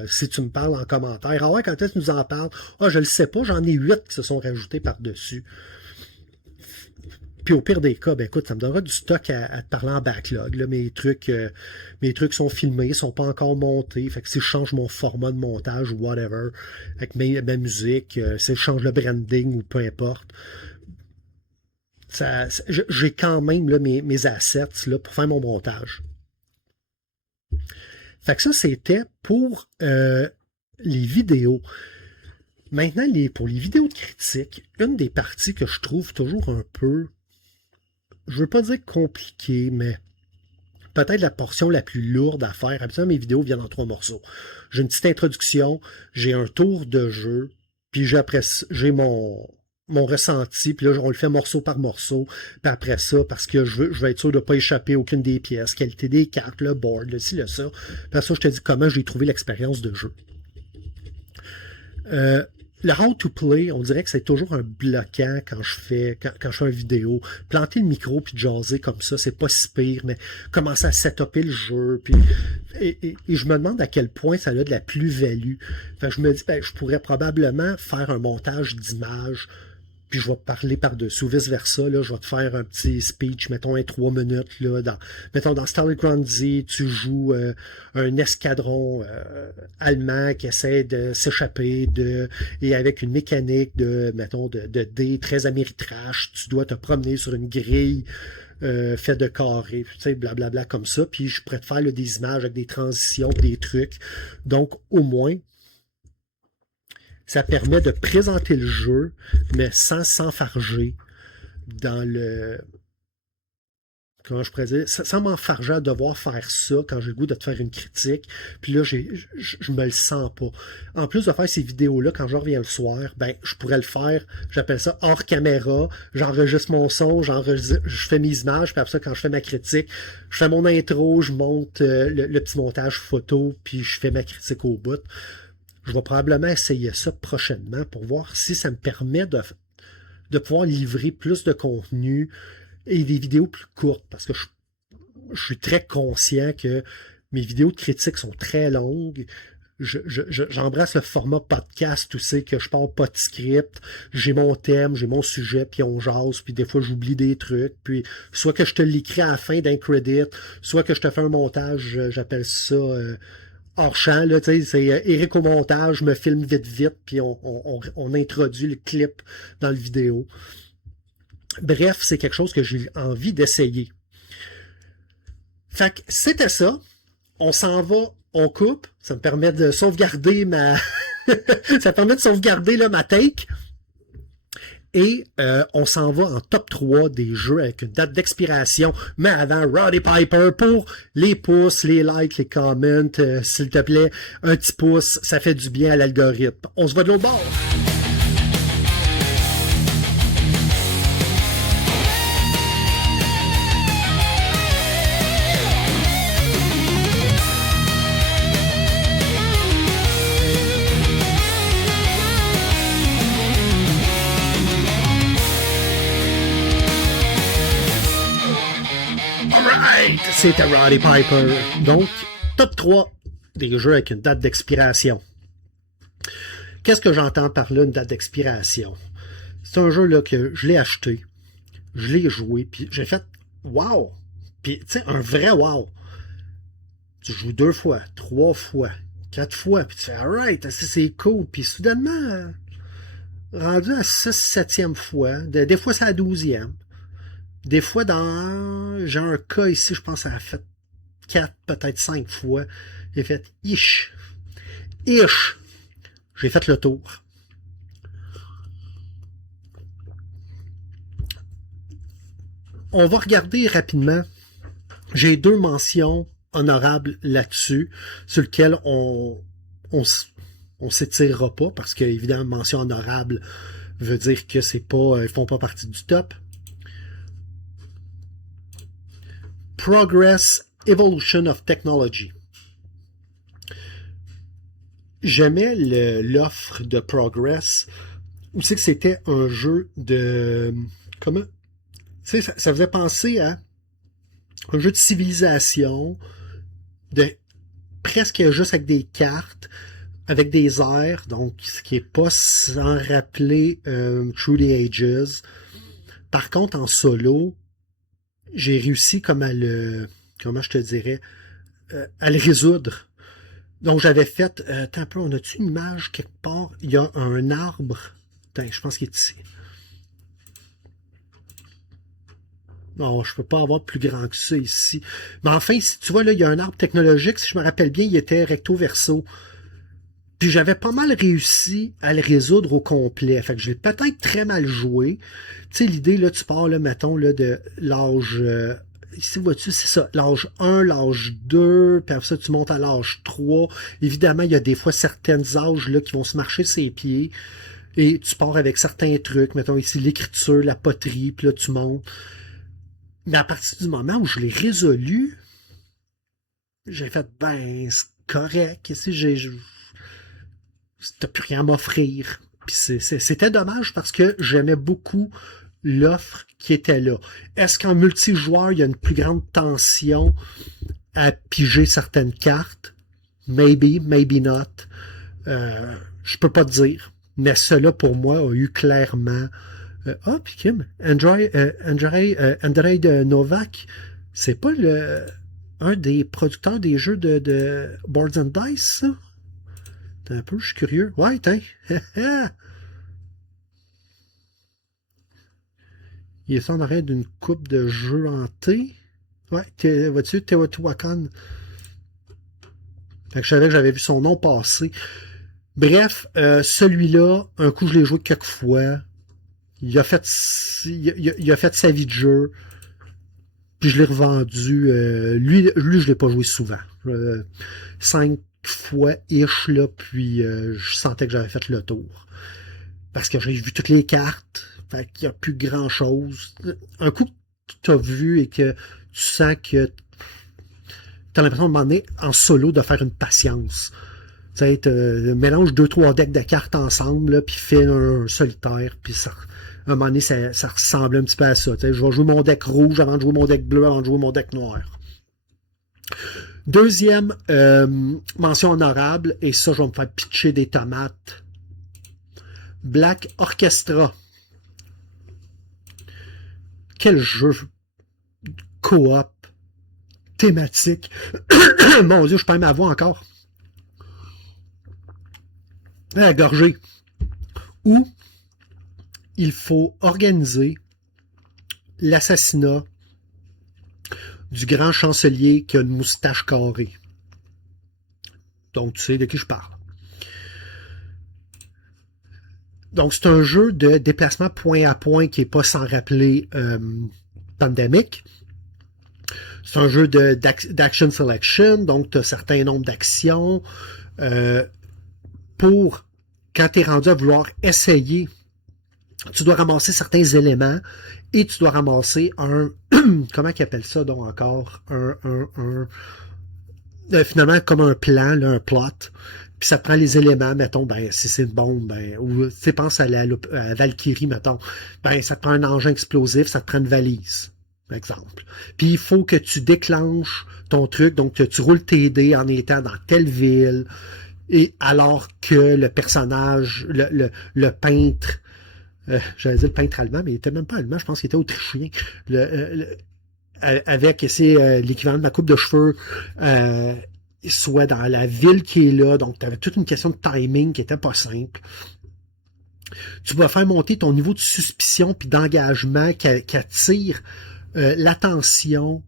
si tu me parles en commentaire, ah ouais, quand est-ce que tu nous en parles? Ah, je le sais pas, j'en ai 8 qui se sont rajoutés par-dessus. Puis au pire des cas, ben écoute, ça me donnera du stock à te parler en backlog. Là, mes trucs sont filmés, sont pas encore montés. Fait que si je change mon format de montage ou whatever, avec ma musique, si je change le branding ou peu importe, j'ai quand même là, mes assets là, pour faire mon montage. Fait que ça, c'était pour les vidéos. Maintenant, pour les vidéos de critique, une des parties que je trouve toujours un peu, je veux pas dire compliquée, mais peut-être la portion la plus lourde à faire. Habituellement, mes vidéos viennent en 3 morceaux. J'ai une petite introduction, j'ai un tour de jeu, puis j'ai mon ressenti, puis là, on le fait morceau par morceau, puis après ça, parce que je veux être sûr de ne pas échapper aucune des pièces, qualité des cartes, le board, le ci, le ça. Puis après ça, je te dis comment j'ai trouvé l'expérience de jeu. Le how to play, on dirait que c'est toujours un bloquant quand je fais une vidéo. Planter le micro puis jaser comme ça, c'est pas si pire, mais commencer à setuper le jeu. Puis, et je me demande à quel point ça a de la plus-value. Enfin, je me dis, je pourrais probablement faire un montage d'images puis je vais te parler par-dessus, ou vice-versa, là, je vais te faire un petit speech, mettons, 3 minutes, là, mettons, dans Starlight Ground Z, tu joues un escadron allemand qui essaie de s'échapper, et avec une mécanique mettons, de dés très améritrash, tu dois te promener sur une grille faite de carrés, tu sais, blablabla, comme ça, puis je pourrais te faire là, des images avec des transitions, des trucs, donc, au moins, ça permet de présenter le jeu, mais sans s'enfarger dans le... Comment je pourrais dire? Sans m'enfarger à devoir faire ça quand j'ai le goût de te faire une critique. Puis là, je me le sens pas. En plus de faire ces vidéos-là, quand je reviens le soir, ben, je pourrais le faire, j'appelle ça hors caméra. J'enregistre mon son, je fais mes images, puis après ça, quand je fais ma critique, je fais mon intro, je monte le petit montage photo, puis je fais ma critique au bout. Je vais probablement essayer ça prochainement pour voir si ça me permet de pouvoir livrer plus de contenu et des vidéos plus courtes, parce que je suis très conscient que mes vidéos de critique sont très longues. J'embrasse le format podcast, tu sais, que je parle pas de script, j'ai mon thème, j'ai mon sujet, puis on jase, puis des fois j'oublie des trucs, puis soit que je te l'écris à la fin d'un credit, soit que je te fais un montage, j'appelle ça... hors champ, là, tu sais, c'est Eric au montage, me filme vite, puis on introduit le clip dans le vidéo. Bref, c'est quelque chose que j'ai envie d'essayer. Fait que c'était ça. On s'en va, on coupe. Ça me permet de sauvegarder ça permet de sauvegarder là, ma take. Et on s'en va en top 3 des jeux avec une date d'expiration. Mais avant, Roddy Piper pour les pouces, les likes, les comments. S'il te plaît, un petit pouce, ça fait du bien à l'algorithme. On se voit de l'autre bord. C'était Roddy Piper. Donc, top 3 des jeux avec une date d'expiration. Qu'est-ce que j'entends par là, une date d'expiration? C'est un jeu là, que je l'ai acheté, je l'ai joué, puis j'ai fait wow! Puis, tu sais, un vrai wow! Tu joues 2 fois, 3 fois, 4 fois, puis tu fais alright, c'est cool, puis soudainement, rendu à 6-7e fois, des fois c'est à 12e. Des fois, j'ai un cas ici, je pense que ça a fait 4, peut-être 5 fois. J'ai fait ish. J'ai fait le tour. On va regarder rapidement. J'ai 2 mentions honorables là-dessus, sur lesquelles on s'étirera pas, parce que, évidemment, mention honorable veut dire que c'est pas, ils font pas partie du top. Progress Evolution of Technology. J'aimais l'offre de Progress, où c'est que c'était un jeu de... Comment? Tu sais, ça faisait penser à un jeu de civilisation, presque juste avec des cartes, avec des airs, donc ce qui est pas sans rappeler Through the Ages. Par contre, en solo, j'ai réussi comme comment je te dirais, à le résoudre. Donc j'avais fait, attends un peu, on a-tu une image quelque part? Il y a un arbre, attends, je pense qu'il est ici. Non, je peux pas avoir plus grand que ça ici. Mais enfin, si tu vois, là, il y a un arbre technologique, si je me rappelle bien, il était recto-verso. Puis j'avais pas mal réussi à le résoudre au complet. Fait que j'ai peut-être très mal joué. Tu sais, l'idée, là, tu pars, là, mettons, là, de l'âge... ici, vois-tu, c'est ça, l'âge 1, l'âge 2, puis après ça, tu montes à l'âge 3. Évidemment, il y a des fois certaines âges, là, qui vont se marcher ses pieds. Et tu pars avec certains trucs, mettons ici, l'écriture, la poterie, puis là, tu montes. Mais à partir du moment où je l'ai résolu, j'ai fait, ben, c'est correct. Ici, t'as plus rien à m'offrir. Puis c'était dommage parce que j'aimais beaucoup l'offre qui était là. Est-ce qu'en multijoueur, il y a une plus grande tension à piger certaines cartes? Maybe, maybe not. Je peux pas te dire. Mais cela, pour moi, a eu clairement Puis Kim, Andrei Novak, c'est pas un des producteurs des jeux de Boards and Dice, ça? T'es un peu, je suis curieux. Ouais, tiens. Il est en arrêt d'une coupe de jeux hantés. Ouais, vois-tu, Teotihuacan. Fait que je savais que j'avais vu son nom passer. Bref, celui-là, un coup je l'ai joué quelques fois. Il a fait sa vie de jeu. Puis je l'ai revendu. Lui, je l'ai pas joué souvent. 5 fois-ish, là, puis je sentais que j'avais fait le tour. Parce que j'ai vu toutes les cartes. Fait qu'il n'y a plus grand-chose. Un coup que tu as vu et que tu sens que tu as l'impression de demander en solo de faire une patience. Tu sais, mélange 2-3 decks de cartes ensemble, puis fais un solitaire, puis ça, à un moment donné, ça ressemble un petit peu à ça. Tu sais, je vais jouer mon deck rouge avant de jouer mon deck bleu, avant de jouer mon deck noir. Deuxième mention honorable, et ça, je vais me faire pitcher des tomates. Black Orchestra. Quel jeu coop thématique. Mon Dieu, je perds ma voix encore. La gorgée. Où il faut organiser l'assassinat du grand chancelier qui a une moustache carrée. Donc, tu sais de qui je parle. Donc, c'est un jeu de déplacement point à point qui n'est pas sans rappeler Pandemic. C'est un jeu d'action selection, donc tu as un certain nombre d'actions. Pour, quand tu es rendu à vouloir essayer, tu dois ramasser certains éléments et tu dois ramasser un... comment ils appellent ça donc encore? Finalement, comme un plan, là, un plot. Puis ça te prend les éléments, mettons, ben, si c'est une bombe, ben, ou tu penses à à Valkyrie, mettons, ben, ça te prend un engin explosif, ça te prend une valise, par exemple. Puis il faut que tu déclenches ton truc, donc que tu roules tes dés en étant dans telle ville, et alors que le personnage, le peintre, j'allais dire le peintre allemand, mais il était même pas allemand, je pense qu'il était autrichien, avec l'équivalent de ma coupe de cheveux, soit dans la ville qui est là, donc tu avais toute une question de timing qui était pas simple. Tu vas faire monter ton niveau de suspicion puis d'engagement qui attire l'attention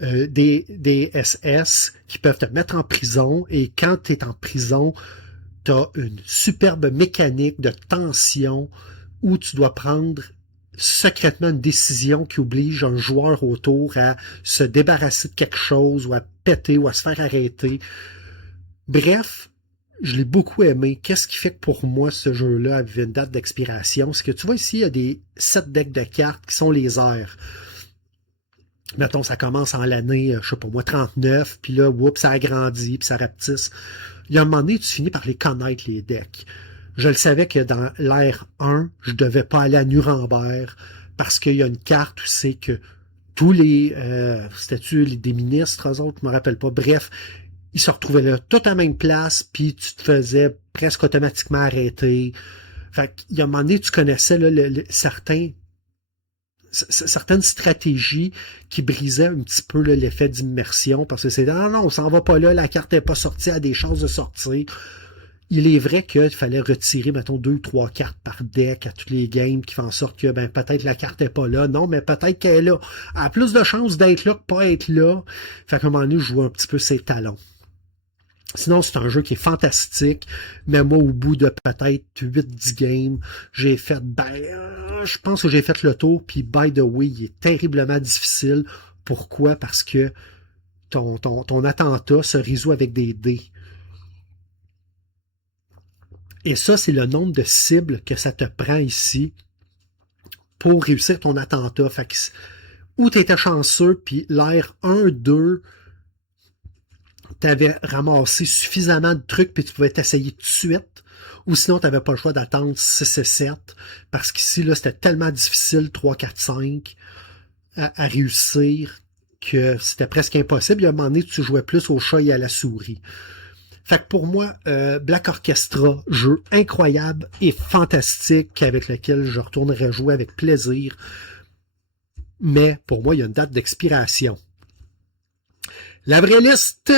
des SS qui peuvent te mettre en prison, et quand tu es en prison, tu as une superbe mécanique de tension où tu dois prendre secrètement une décision qui oblige un joueur autour à se débarrasser de quelque chose ou à péter ou à se faire arrêter. Bref, je l'ai beaucoup aimé. Qu'est-ce qui fait que pour moi ce jeu-là avait une date d'expiration? C'est que tu vois ici, il y a des 7 decks de cartes qui sont les airs. Mettons, ça commence en l'année, je sais pas moi, 39, puis là, whoop, ça agrandit, puis ça rapetisse. Il y a un moment donné, tu finis par les connaître, les decks. Je le savais que dans l'ère 1, je devais pas aller à Nuremberg parce qu'il y a une carte où c'est que tous les statuts des ministres, eux autres, je me rappelle pas, bref, ils se retrouvaient là, tout à la même place, puis tu te faisais presque automatiquement arrêter. Fait qu'il y a un moment donné, tu connaissais là, certaines stratégies qui brisaient un petit peu là, l'effet d'immersion, parce que c'est non, on s'en va pas là, la carte n'est pas sortie, elle a des chances de sortir. Il est vrai qu'il fallait retirer, mettons, 2 ou 3 cartes par deck à toutes les games qui font en sorte que, ben, peut-être la carte n'est pas là. Non, mais peut-être qu'elle est là. Elle a plus de chances d'être là que pas être là. Fait qu'à un moment donné, je joue un petit peu ses talons. Sinon, c'est un jeu qui est fantastique, mais moi, au bout de peut-être 8-10 games, j'ai fait, je pense que j'ai fait le tour, puis by the way, il est terriblement difficile. Pourquoi? Parce que ton attentat se résout avec des dés. Et ça, c'est le nombre de cibles que ça te prend ici pour réussir ton attentat. Fait que, ou tu étais chanceux, puis l'air 1-2, tu avais ramassé suffisamment de trucs, puis tu pouvais t'essayer tout de suite. Ou sinon, tu n'avais pas le choix d'attendre 6 et 7, parce qu'ici, là, c'était tellement difficile, 3, 4, 5, à réussir, que c'était presque impossible. Il y a un moment donné, tu jouais plus au chat et à la souris. Fait que pour moi, Black Orchestra, jeu incroyable et fantastique avec lequel je retournerai jouer avec plaisir. Mais pour moi, il y a une date d'expiration. La vraie liste,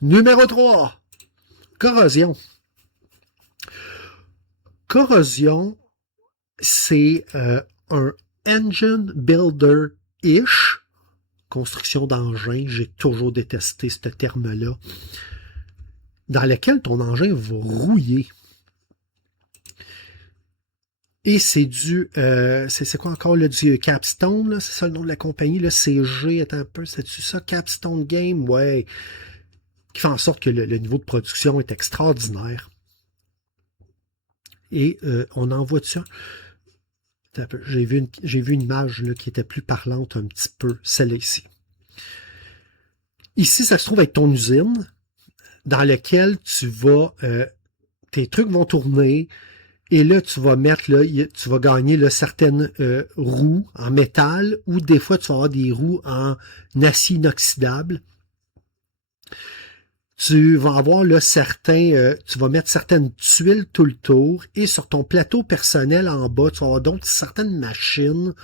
numéro 3. Corrosion. Corrosion, c'est un engine builder-ish. Construction d'engin, j'ai toujours détesté ce terme-là. Dans lequel ton engin va rouiller. Et c'est c'est quoi encore, là, du Capstone, là, c'est ça le nom de la compagnie, le CG est un peu, c'est-tu ça, Capstone Game, ouais, qui fait en sorte que le niveau de production est extraordinaire. Et on en voit ça. J'ai vu une image là, qui était plus parlante un petit peu, celle-là ici. Ici, ça se trouve être ton usine, dans laquelle tu vas, tes trucs vont tourner, et là, tu vas mettre, là, tu vas gagner là, certaines roues en métal, ou des fois, tu vas avoir des roues en acier inoxydable. Tu vas avoir là, tu vas mettre certaines tuiles tout le tour, et sur ton plateau personnel en bas, tu vas avoir donc certaines machines.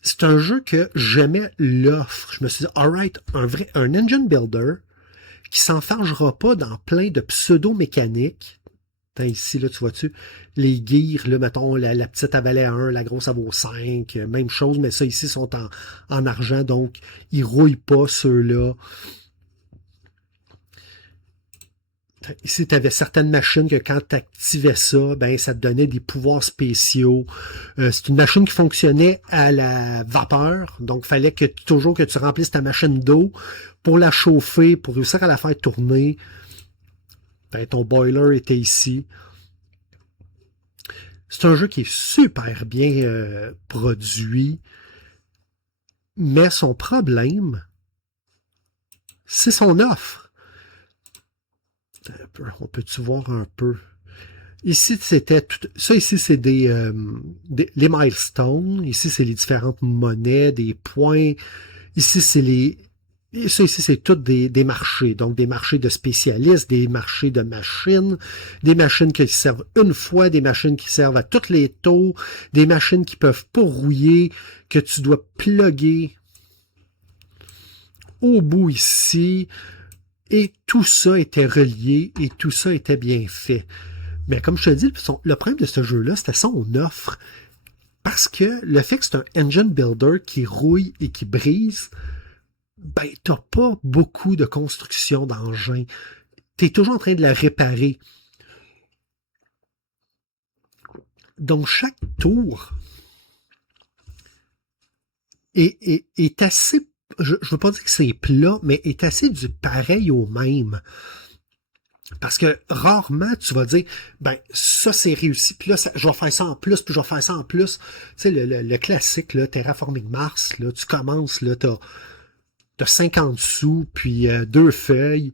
C'est un jeu que j'aimais l'offre. Je me suis dit, alright, un engine builder qui s'enfargera pas dans plein de pseudo-mécaniques. Ici, là, tu vois-tu, les gears, là, mettons, la petite elle valait 1, la grosse, elle vaut 5, même chose, mais ça, ici, sont en argent, donc, ils rouillent pas, ceux-là. Ici, tu avais certaines machines que quand tu activais ça, ben, ça te donnait des pouvoirs spéciaux. C'est une machine qui fonctionnait à la vapeur, donc il fallait que toujours que tu remplisses ta machine d'eau pour la chauffer, pour réussir à la faire tourner. Ben, ton boiler était ici. C'est un jeu qui est super bien produit, mais son problème, c'est son offre. On peut-tu voir un peu? Ici, c'était tout. Ça, ici, c'est les milestones. Ici, c'est les différentes monnaies, des points. Ici, c'est les. Et ça, ici, c'est tous des marchés. Donc, des marchés de spécialistes, des marchés de machines, des machines qui servent une fois, des machines qui servent à tous les taux, des machines qui peuvent pas rouiller, que tu dois plugger au bout ici. Et tout ça était relié et tout ça était bien fait. Mais comme je te dis, le problème de ce jeu-là, c'était son offre. Parce que le fait que c'est un engine builder qui rouille et qui brise, ben, t'as pas beaucoup de construction d'engins. T'es toujours en train de la réparer. Donc, chaque tour est assez, je veux pas dire que c'est plat, mais est assez du pareil au même. Parce que rarement, tu vas dire, ben, ça c'est réussi, puis là, je vais faire ça en plus, puis je vais faire ça en plus. Tu sais, le classique, là, Terraforming Mars, là, tu commences, là, t'as 50 sous, puis 2 feuilles,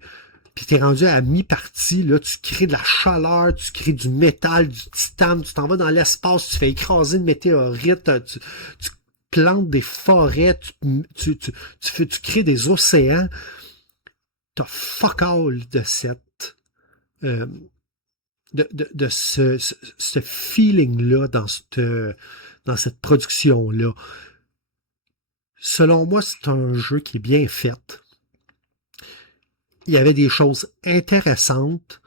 puis t'es rendu à mi-partie, là, tu crées de la chaleur, tu crées du métal, du titane, tu t'en vas dans l'espace, tu fais écraser une météorite, tu plantes des forêts, tu crées des océans. T'as fuck all de cette de ce feeling-là dans cette production-là. Selon moi, c'est un jeu qui est bien fait. Il y avait des choses intéressantes,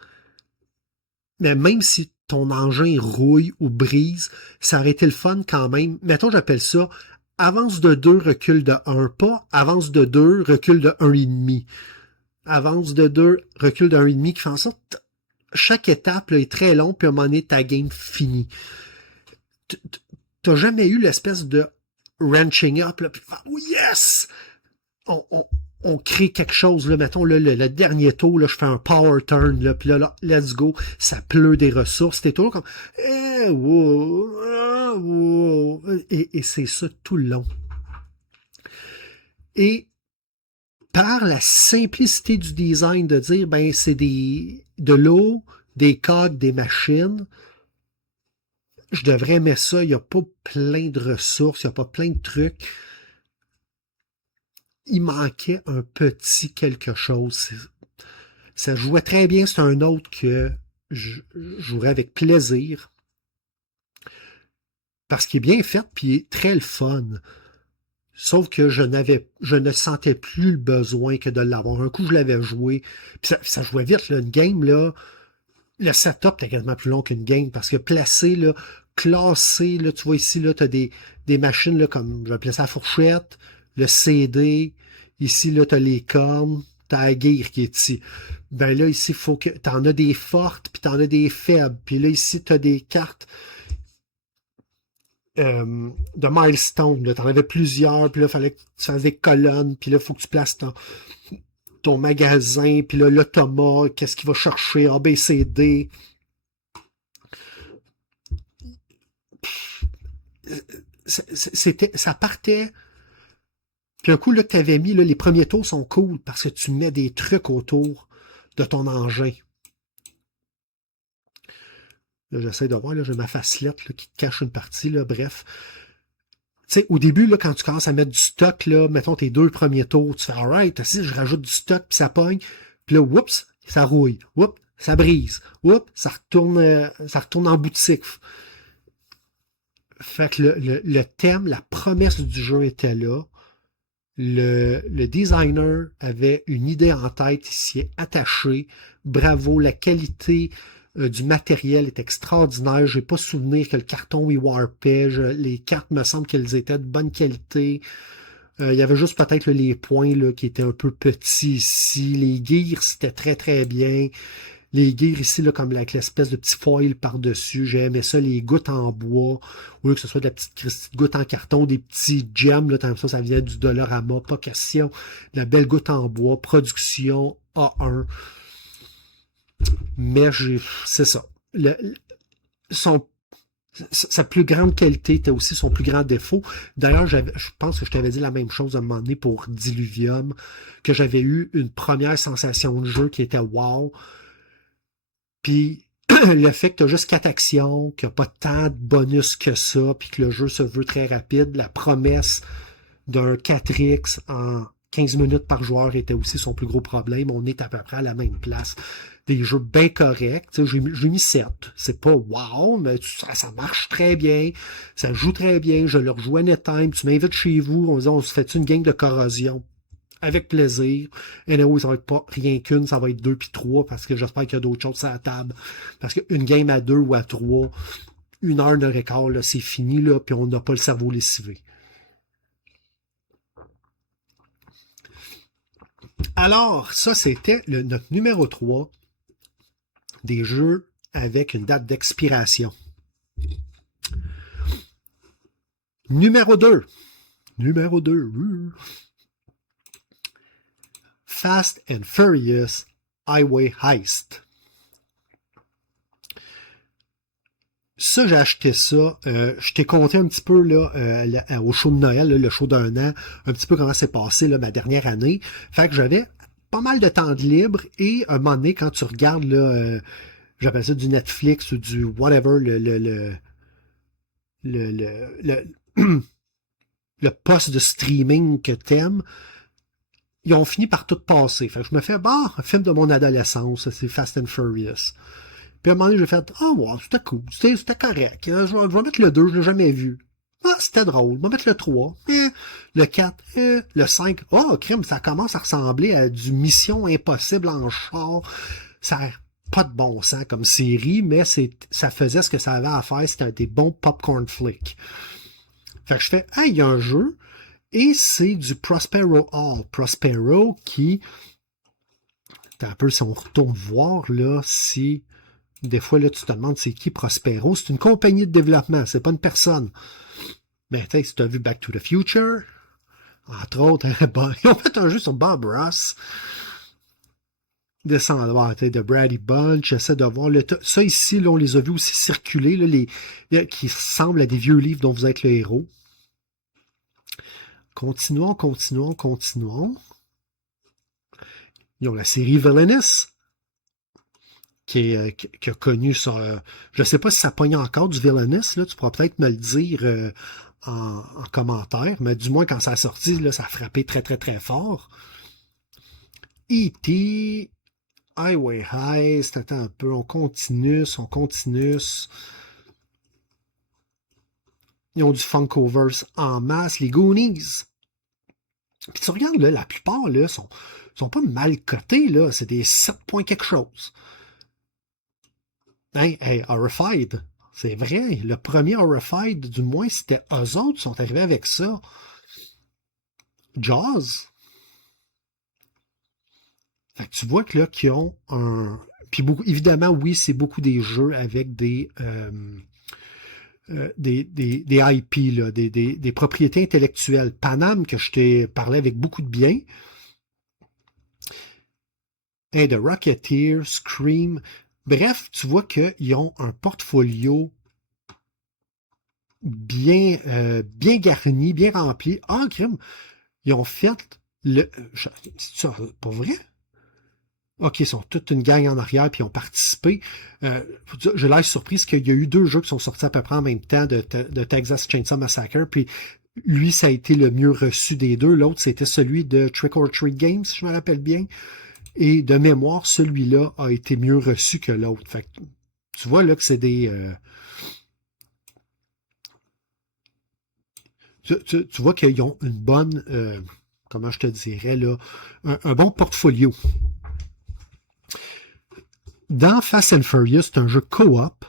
mais même si ton engin rouille ou brise, ça aurait été le fun quand même. Mettons, j'appelle ça avance de 2, recule de 1. Pas avance de 2, recule de 1,5. Avance de 2, recule de 1,5 qui fait en sorte chaque étape là, est très longue, puis à un moment donné, ta game finie. T'as jamais eu l'espèce de wrenching up, là, puis oh yes! On crée quelque chose, là, mettons, là, le dernier tour, là, je fais un power turn, là, puis là, let's go, ça pleut des ressources, t'es toujours comme, et c'est ça tout le long. Et par la simplicité du design de dire, ben, c'est de l'eau, des cogs, des machines, je devrais aimer ça, il n'y a pas plein de ressources, il n'y a pas plein de trucs. Il manquait un petit quelque chose. Ça jouait très bien. C'est un autre que je jouerais avec plaisir. Parce qu'il est bien fait, puis il est très le fun. Sauf que je ne sentais plus le besoin que de l'avoir. Un coup, je l'avais joué, puis ça jouait vite, là, une game, là. Le setup était quasiment plus long qu'une game, parce que placé, là, classé, là, tu vois ici, là, t'as des machines, là, comme, je vais appeler ça la fourchette, le CD, ici, là, t'as les cornes, t'as la gear qui est ici. Ben là, ici, faut que, t'en as des fortes, puis t'en as des faibles, puis là, ici, t'as des cartes, de milestone. T'en avais plusieurs, puis là, il fallait que tu fasses des colonnes, puis là, il faut que tu places ton magasin, puis là, l'automa, qu'est-ce qu'il va chercher, A, B, C, D. Ça partait. Puis un coup, là, que tu avais mis, là, les premiers tours sont cool parce que tu mets des trucs autour de ton engin. Là, j'essaie de voir, là, j'ai ma facelette là, qui te cache une partie, là, bref. Tu sais, au début, là, quand tu commences à mettre du stock, là, mettons tes 2 premiers tours, tu fais alright, si je rajoute du stock, puis ça pogne, puis là, oups, ça rouille, oups, ça brise, oups, ça retourne en bout de cycle. Fait que le thème, la promesse du jeu était là. Le designer avait une idée en tête, il s'y est attaché. Bravo, la qualité du matériel est extraordinaire. J'ai pas souvenir que le carton y warpait. Les cartes me semblent qu'elles étaient de bonne qualité. Il y avait juste peut-être les points là, qui étaient un peu petits ici. Les gears, c'était très très bien. Les gears ici, là, comme avec l'espèce de petit foil par-dessus, j'ai aimé ça, les gouttes en bois, au lieu que ce soit de la petite goutte en carton, des petits gems, là, tant ça vient du Dollarama, pas question. De la belle goutte en bois, production A1. Mais c'est ça. Son, sa plus grande qualité était aussi son plus grand défaut. D'ailleurs, je pense que je t'avais dit la même chose à un moment donné pour Diluvium, que j'avais eu une première sensation de jeu qui était wow. Puis le fait que tu as juste 4 actions, qu'il n'y a pas tant de bonus que ça, puis que le jeu se veut très rapide, la promesse d'un 4X en 15 minutes par joueur était aussi son plus gros problème. On est à peu près à la même place. Des jeux bien corrects. J'ai mis 7. C'est pas wow, mais ça marche très bien. Ça joue très bien. Je le rejoue anytime. Tu m'invites chez vous. On se fait une game de corrosion. Avec plaisir. Anyway, ça va être pas rien qu'une, ça va être 2 puis 3 parce que j'espère qu'il y a d'autres choses à la table. Parce qu'une game à 2 ou à 3, 1 heure de record, là, c'est fini, là, puis on n'a pas le cerveau lessivé. Alors, ça, c'était notre numéro 3 des jeux avec une date d'expiration. Numéro 2. Numéro 2. Fast and Furious Highway Heist. Ça, j'ai acheté ça. Je t'ai conté un petit peu là, au show de Noël, là, le show d'un an, un petit peu comment s'est passé là, ma dernière année. Fait que j'avais pas mal de temps de libre et un moment donné, quand tu regardes là, j'appelle ça du Netflix ou du whatever, le poste de streaming que t'aimes, ils ont fini par tout passer. Fait que je me fais, bah, un film de mon adolescence, c'est Fast and Furious. Puis à un moment donné, j'ai fait, wow, c'était cool, c'était correct. Je vais mettre le 2, je l'ai jamais vu. Ah, c'était drôle. Je vais mettre le 3. Le 4. Le 5. Oh, crime, ça commence à ressembler à du Mission Impossible en char. Ça n'a pas de bon sens comme série, mais ça faisait ce que ça avait à faire. C'était des bons popcorn flicks. Fait que je fais, il y a un jeu, et c'est du Prospero Hall. Prospero qui, un peu si on retourne voir, là, si des fois, là, tu te demandes c'est qui Prospero. C'est une compagnie de développement, c'est pas une personne. Mais tu sais, si tu as vu Back to the Future, entre autres, ils ont fait un jeu sur Bob Ross. Descendre de Brady Bunch, j'essaie de voir. Ça ici, là, on les a vus aussi circuler, là, qui ressemblent à des vieux livres dont vous êtes le héros. Continuons. Ils ont la série Villainous, qui a connu ça. Je ne sais pas si ça pogne encore du Villainous, là, tu pourras peut-être me le dire en commentaire, mais du moins quand ça a sorti, là, ça a frappé très très très fort. E.T. Highway Heist, attends un peu, on continue. Ils ont du Funkoverse en masse. Les Goonies. Puis tu regardes, là, la plupart, là, sont pas mal cotés, là. C'est des 7 points quelque chose. Hein, hey, Horrified. C'est vrai, le premier Horrified, du moins, c'était eux autres qui sont arrivés avec ça. Jaws. Fait que tu vois que là, qu'ils ont un. Puis beaucoup, évidemment, oui, c'est beaucoup des jeux avec des IP, là, des propriétés intellectuelles. Panam, que je t'ai parlé avec beaucoup de bien. Et The Rocketeer, Scream. Bref, tu vois qu'ils ont un portfolio bien garni, bien rempli. Ah, crime, ils ont fait le. C'est ça, pas vrai? OK, ils sont toute une gang en arrière puis ils ont participé. J'ai l'air surpris parce qu'il y a eu 2 jeux qui sont sortis à peu près en même temps de Texas Chainsaw Massacre. Puis lui, ça a été le mieux reçu des deux. L'autre, c'était celui de Trick or Treat Games, si je me rappelle bien. Et de mémoire, celui-là a été mieux reçu que l'autre. Fait que tu vois là que c'est des. Tu vois qu'ils ont une bonne. Comment je te dirais là, un bon portfolio. Dans Fast and Furious, c'est un jeu co-op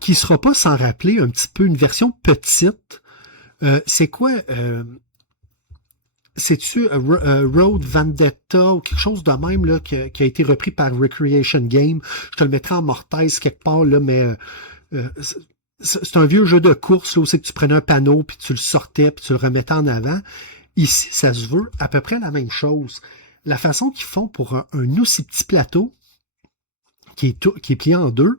qui ne sera pas sans rappeler un petit peu une version petite. C'est quoi? C'est-tu Road Vendetta ou quelque chose de même là, qui a été repris par Recreation Game? Je te le mettrai en mortaise quelque part, là, mais c'est un vieux jeu de course là, où c'est que tu prenais un panneau, puis tu le sortais, puis tu le remettais en avant. Ici, ça se veut à peu près la même chose. La façon qu'ils font pour un aussi petit plateau, qui est plié en deux,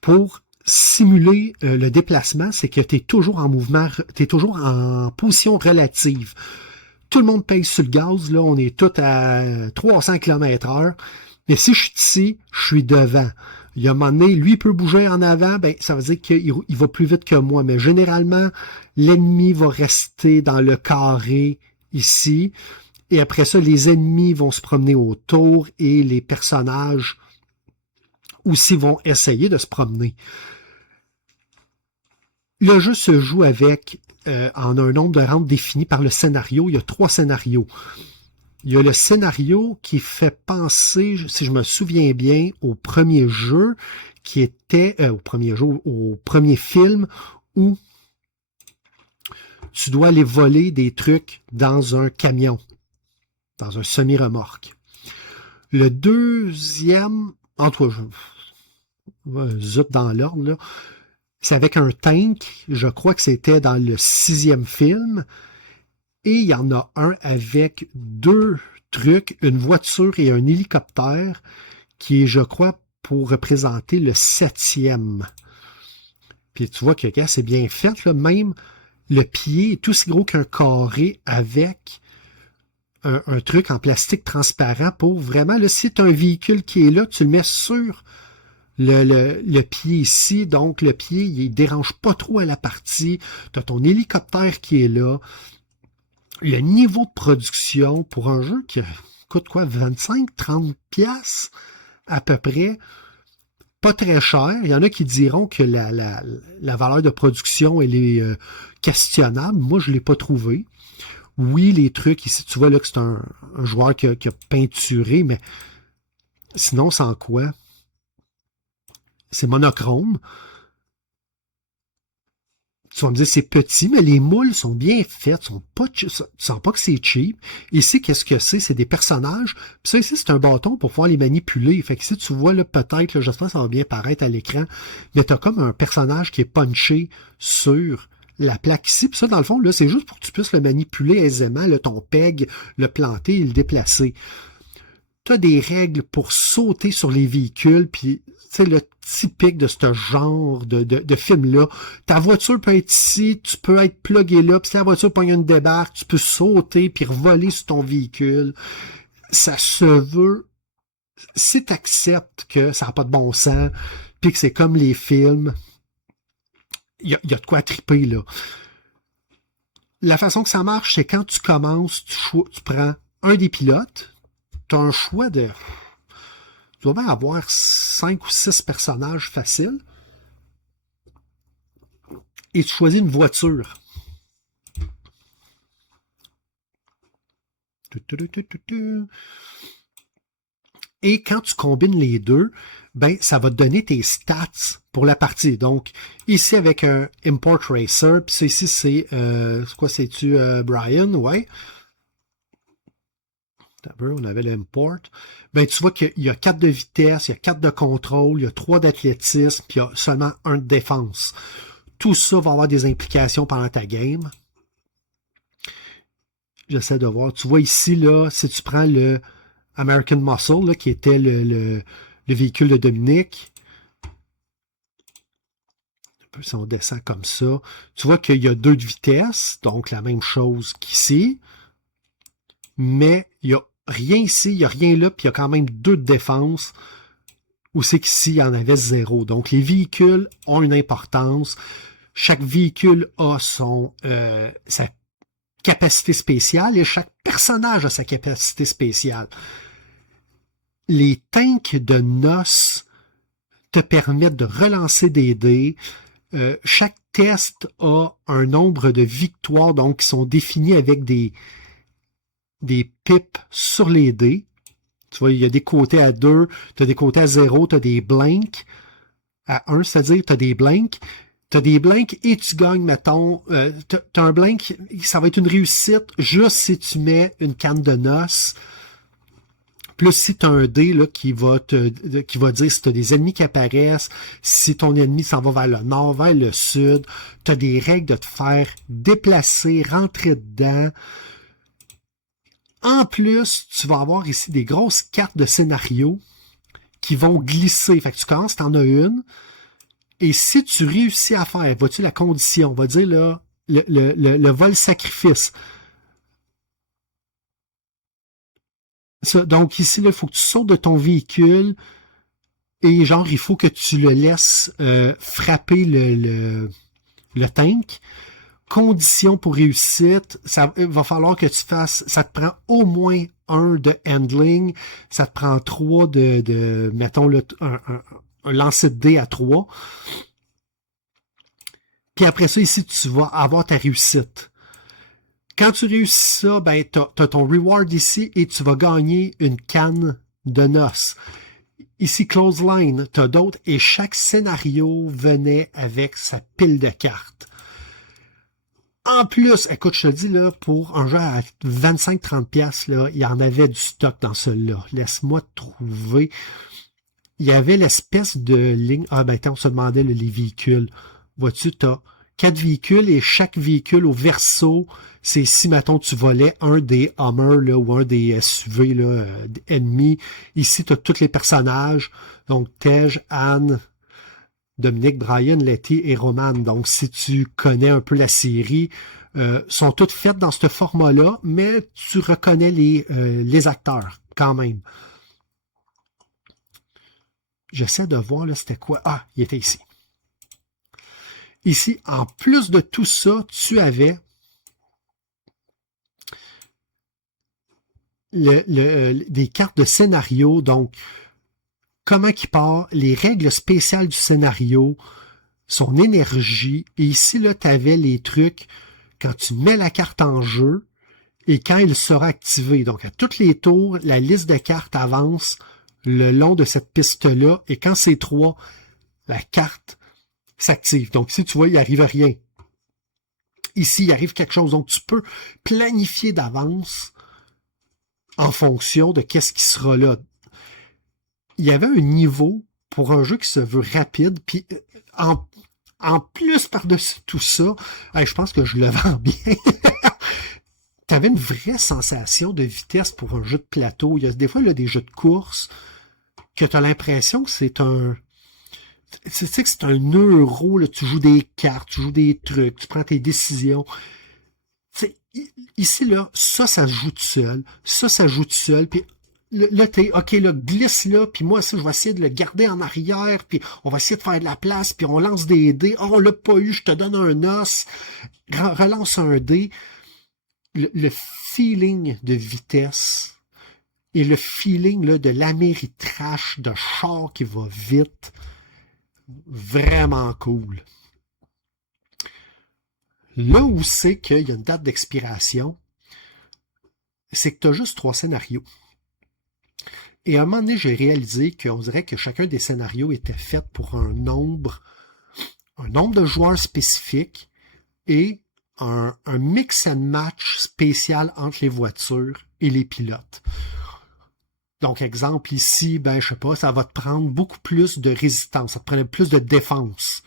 pour simuler le déplacement, c'est que tu es toujours en mouvement, tu es toujours en position relative. Tout le monde pèse sur le gaz, là, on est tous à 300 km/h. Mais si je suis ici, je suis devant. Il y a un moment donné, lui peut bouger en avant, ben, ça veut dire qu'il va plus vite que moi. Mais généralement, l'ennemi va rester dans le carré ici. Et après ça, les ennemis vont se promener autour et les personnages aussi vont essayer de se promener. Le jeu se joue avec en un nombre de rounds défini par le scénario. Il y a 3 scénarios. Il y a le scénario qui fait penser, si je me souviens bien, au premier jeu qui était au premier film où tu dois aller voler des trucs dans un camion, dans un semi-remorque. Le deuxième, zut dans l'ordre, là, c'est avec un tank, je crois que c'était dans le 6e film, et il y en a un avec 2 trucs, une voiture et un hélicoptère, qui est, je crois, pour représenter le 7e. Puis tu vois que c'est bien fait, là, même le pied est aussi gros qu'un carré avec un truc en plastique transparent pour vraiment, là, si tu as un véhicule qui est là, tu le mets sur le pied ici, donc le pied, il dérange pas trop à la partie. Tu as ton hélicoptère qui est là. Le niveau de production pour un jeu qui coûte quoi, 25-30 piastres à peu près, pas très cher. Il y en a qui diront que la valeur de production, elle est questionnable. Moi, je ne l'ai pas trouvé. Oui, les trucs, ici, tu vois là que c'est un joueur qui a peinturé, mais sinon, sans quoi? C'est monochrome. Tu vas me dire, c'est petit, mais les moules sont bien faites, sont pas, tu sens pas que c'est cheap. Ici, qu'est-ce que c'est? C'est des personnages. Puis ça, ici, c'est un bâton pour pouvoir les manipuler. Fait que si tu vois, là, peut-être, là, j'espère que ça va bien paraître à l'écran, mais t'as comme un personnage qui est punché sur la plaque ici. Puis ça, dans le fond, là, c'est juste pour que tu puisses le manipuler aisément, là, ton peg, le planter et le déplacer. Tu as des règles pour sauter sur les véhicules, puis c'est le typique de ce genre de film-là. Ta voiture peut être ici, tu peux être plugué là, puis si la voiture pogne une débarque, tu peux sauter puis revoler sur ton véhicule. Ça se veut, si tu acceptes que ça n'a pas de bon sens, puis que c'est comme les films, il y a de quoi triper, là. La façon que ça marche, c'est quand tu commences, tu prends un des pilotes, t'as un choix de... Tu dois bien avoir 5 ou 6 personnages faciles. Et tu choisis une voiture. Et quand tu combines les deux, ben, ça va te donner tes stats pour la partie. Donc, ici, avec un Import Racer, puis ça ici, c'est quoi, c'est-tu Brian? Ouais. On avait l'import. Ben, tu vois qu'il y a 4 de vitesse, il y a 4 de contrôle, il y a 3 d'athlétisme, puis il y a seulement 1 de défense. Tout ça va avoir des implications pendant ta game. J'essaie de voir. Tu vois ici, là, si tu prends le American Muscle, là, qui était le véhicule de Dominique. Si on descend comme ça, tu vois qu'il y a 2 de vitesse, donc la même chose qu'ici. Mais il n'y a rien ici, il n'y a rien là, puis il y a quand même 2 de défense. Où c'est qu'ici, il y en avait 0. Donc, les véhicules ont une importance. Chaque véhicule a sa capacité spéciale et chaque personnage a sa capacité spéciale. Les tanks de noces te permettent de relancer des dés. Chaque test a un nombre de victoires, donc qui sont définis avec des pips sur les dés. Tu vois, il y a des côtés à 2, tu as des côtés à 0, tu as des blanks à 1, c'est-à-dire tu as des blanks. Tu as des blanks et tu gagnes, mettons, tu as un blank, ça va être une réussite juste si tu mets une canne de noces. Plus si tu as un dé là, qui va dire si tu as des ennemis qui apparaissent, si ton ennemi s'en va vers le nord, vers le sud, tu as des règles de te faire déplacer, rentrer dedans. En plus, tu vas avoir ici des grosses cartes de scénario qui vont glisser. Fait que tu commences, tu en as une. Et si tu réussis à faire, vois-tu la condition, on va dire là, le vol-sacrifice. Donc ici, il faut que tu sautes de ton véhicule et genre, il faut que tu le laisses frapper le tank. Condition pour réussite, il va falloir que tu fasses, ça te prend au moins 1 de handling, ça te prend 3 mettons, un lancer de dés à 3. Puis après ça, ici, tu vas avoir ta réussite. Quand tu réussis ça, ben, t'as ton reward ici et tu vas gagner une canne de noces. Ici, Clothesline, t'as d'autres et chaque scénario venait avec sa pile de cartes. En plus, écoute, je te dis, là, pour un jeu à 25-30$, là, il y en avait du stock dans celui-là. Laisse-moi trouver. Il y avait l'espèce de ligne. Ah, ben, attends, on se demandait les véhicules. Vois-tu, t'as 4 véhicules et chaque véhicule au verso, c'est si, mettons, tu volais un des Hummer, là, ou un des SUV, là, ennemis. Ici, t'as tous les personnages. Donc, Tej, Anne, Dominique, Brian, Letty et Roman. Donc, si tu connais un peu la série, sont toutes faites dans ce format-là, mais tu reconnais les acteurs quand même. J'essaie de voir, là, c'était quoi? Ah, il était ici. Ici, en plus de tout ça, tu avais des cartes de scénario, donc comment il part, les règles spéciales du scénario, son énergie. Et ici, là, tu avais les trucs quand tu mets la carte en jeu et quand il sera activé. Donc, à tous les tours, la liste de cartes avance le long de cette piste-là. Et quand c'est 3, la carte s'active. Donc, ici, tu vois, il n'arrive rien. Ici, il arrive quelque chose. Donc, tu peux planifier d'avance en fonction de qu'est-ce qui sera là. Il y avait un niveau pour un jeu qui se veut rapide, puis en plus, par-dessus tout ça, je pense que je le vends bien. Tu avais une vraie sensation de vitesse pour un jeu de plateau. Il y a des fois, il y a des jeux de course que tu as l'impression que c'est un... Tu sais que c'est un euro, là, tu joues des cartes, tu joues des trucs, tu prends tes décisions. T'sais, ici, là, ça se joue tout seul. Ça se joue tout seul. Puis là, t'es, OK, là, glisse là, puis moi, ça, je vais essayer de le garder en arrière, puis on va essayer de faire de la place, puis on lance des dés. Oh, on l'a pas eu, je te donne un os. Relance un dé. Le feeling de vitesse Et le feeling là, de l'Améritrash, de char qui va vite, vraiment cool. Là où c'est qu'il y a une date d'expiration, c'est que tu as juste 3 scénarios. Et à un moment donné, j'ai réalisé qu'on dirait que chacun des scénarios était fait pour un nombre de joueurs spécifiques et un mix and match spécial entre les voitures et les pilotes. Donc, exemple, ici, ben, je sais pas, ça va te prendre beaucoup plus de résistance, ça te prenait plus de défense.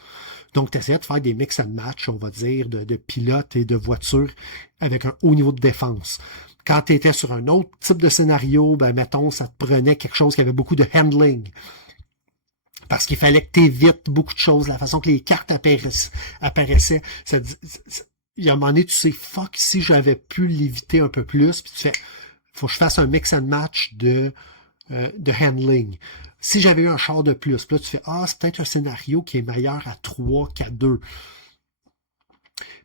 Donc, tu essaies de faire des mix and match, on va dire, de pilotes et de voitures avec un haut niveau de défense. Quand tu étais sur un autre type de scénario, ben, mettons, ça te prenait quelque chose qui avait beaucoup de handling. Parce qu'il fallait que tu évites beaucoup de choses, la façon que les cartes apparaissaient. Il y a un moment donné, tu sais, fuck, si j'avais pu l'éviter un peu plus, puis tu fais, faut que je fasse un mix and match de handling. Si j'avais eu un char de plus, là, tu fais, c'est peut-être un scénario qui est meilleur à 3 qu'à 2.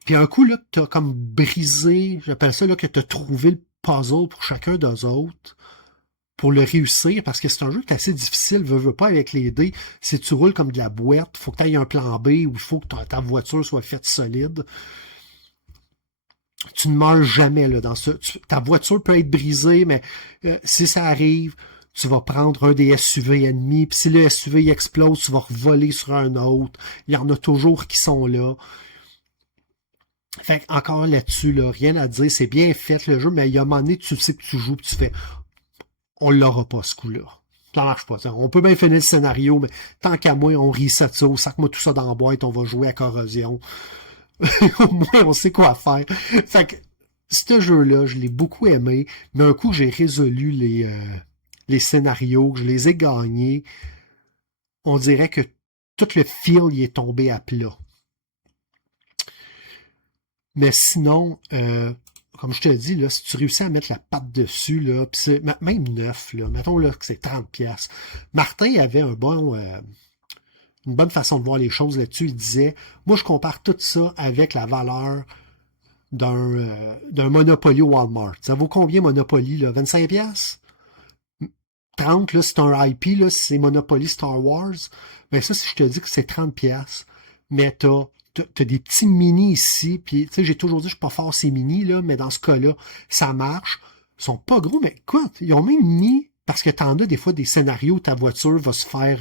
Puis un coup, là, tu as comme brisé, j'appelle ça, là, que tu as trouvé le puzzle pour chacun d'eux autres pour le réussir, parce que c'est un jeu qui est assez difficile, veux pas, avec les dés. Si tu roules comme de la boîte, il faut que tu aies un plan B ou il faut que ta voiture soit faite solide. Tu ne meurs jamais là, dans ça. Ta voiture peut être brisée, mais si ça arrive, tu vas prendre un des SUV ennemis, puis si le SUV explose, tu vas revoler sur un autre. Il y en a toujours qui sont là. Fait encore là-dessus, là, rien à dire, c'est bien fait le jeu, mais il y a un moment donné, tu sais que tu joues, puis tu fais, on l'aura pas ce coup-là. Ça marche pas. On peut bien finir le scénario, mais tant qu'à moi, on reset ça, on sac-moi tout ça dans la boîte, on va jouer à corrosion. Au moins, on sait quoi faire. Fait que, ce jeu-là, je l'ai beaucoup aimé, mais un coup, j'ai résolu les scénarios, je les ai gagnés. On dirait que tout le fil y est tombé à plat. Mais sinon, comme je te dis, là, si tu réussis à mettre la patte dessus, là, pis c'est même neuf, là, mettons là, que c'est 30$. Martin avait une bonne façon de voir les choses là-dessus. Il disait, moi, je compare tout ça avec la valeur d'un Monopoly Walmart. Ça vaut combien Monopoly, là? 25$? 30, là, c'est un IP, là, c'est Monopoly Star Wars. Ben ça, si je te dis que c'est 30$, mais t'as des petits mini ici, puis tu sais, j'ai toujours dit que je suis pas fort ces mini, là, mais dans ce cas-là, ça marche. Ils sont pas gros, mais écoute, ils ont même mis, parce que t'en as des fois des scénarios où ta voiture va se faire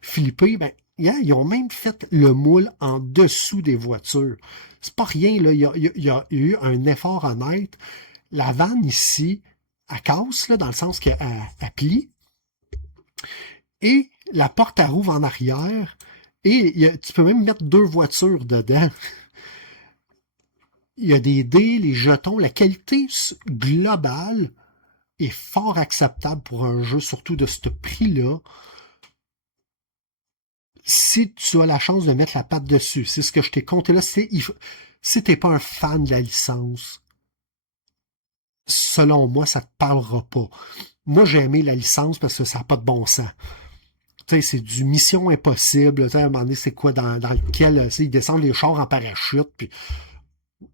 flipper, ben, yeah, ils ont même fait le moule en dessous des voitures. C'est pas rien, là, il y a eu un effort honnête. La vanne ici, elle casse, là, dans le sens qu'elle plie, et la porte à rouvre en arrière, et tu peux même mettre 2 voitures dedans. Il y a des dés, les jetons, la qualité globale est fort acceptable pour un jeu, surtout de ce prix-là. Si tu as la chance de mettre la patte dessus, c'est ce que je t'ai compté là, si t'es pas un fan de la licence, selon moi, ça te parlera pas. Moi, j'ai aimé la licence parce que ça n'a pas de bon sens. Tu sais, c'est du Mission Impossible. Tu sais, à un moment donné, c'est quoi dans lequel ils descendent les chars en parachute. Puis...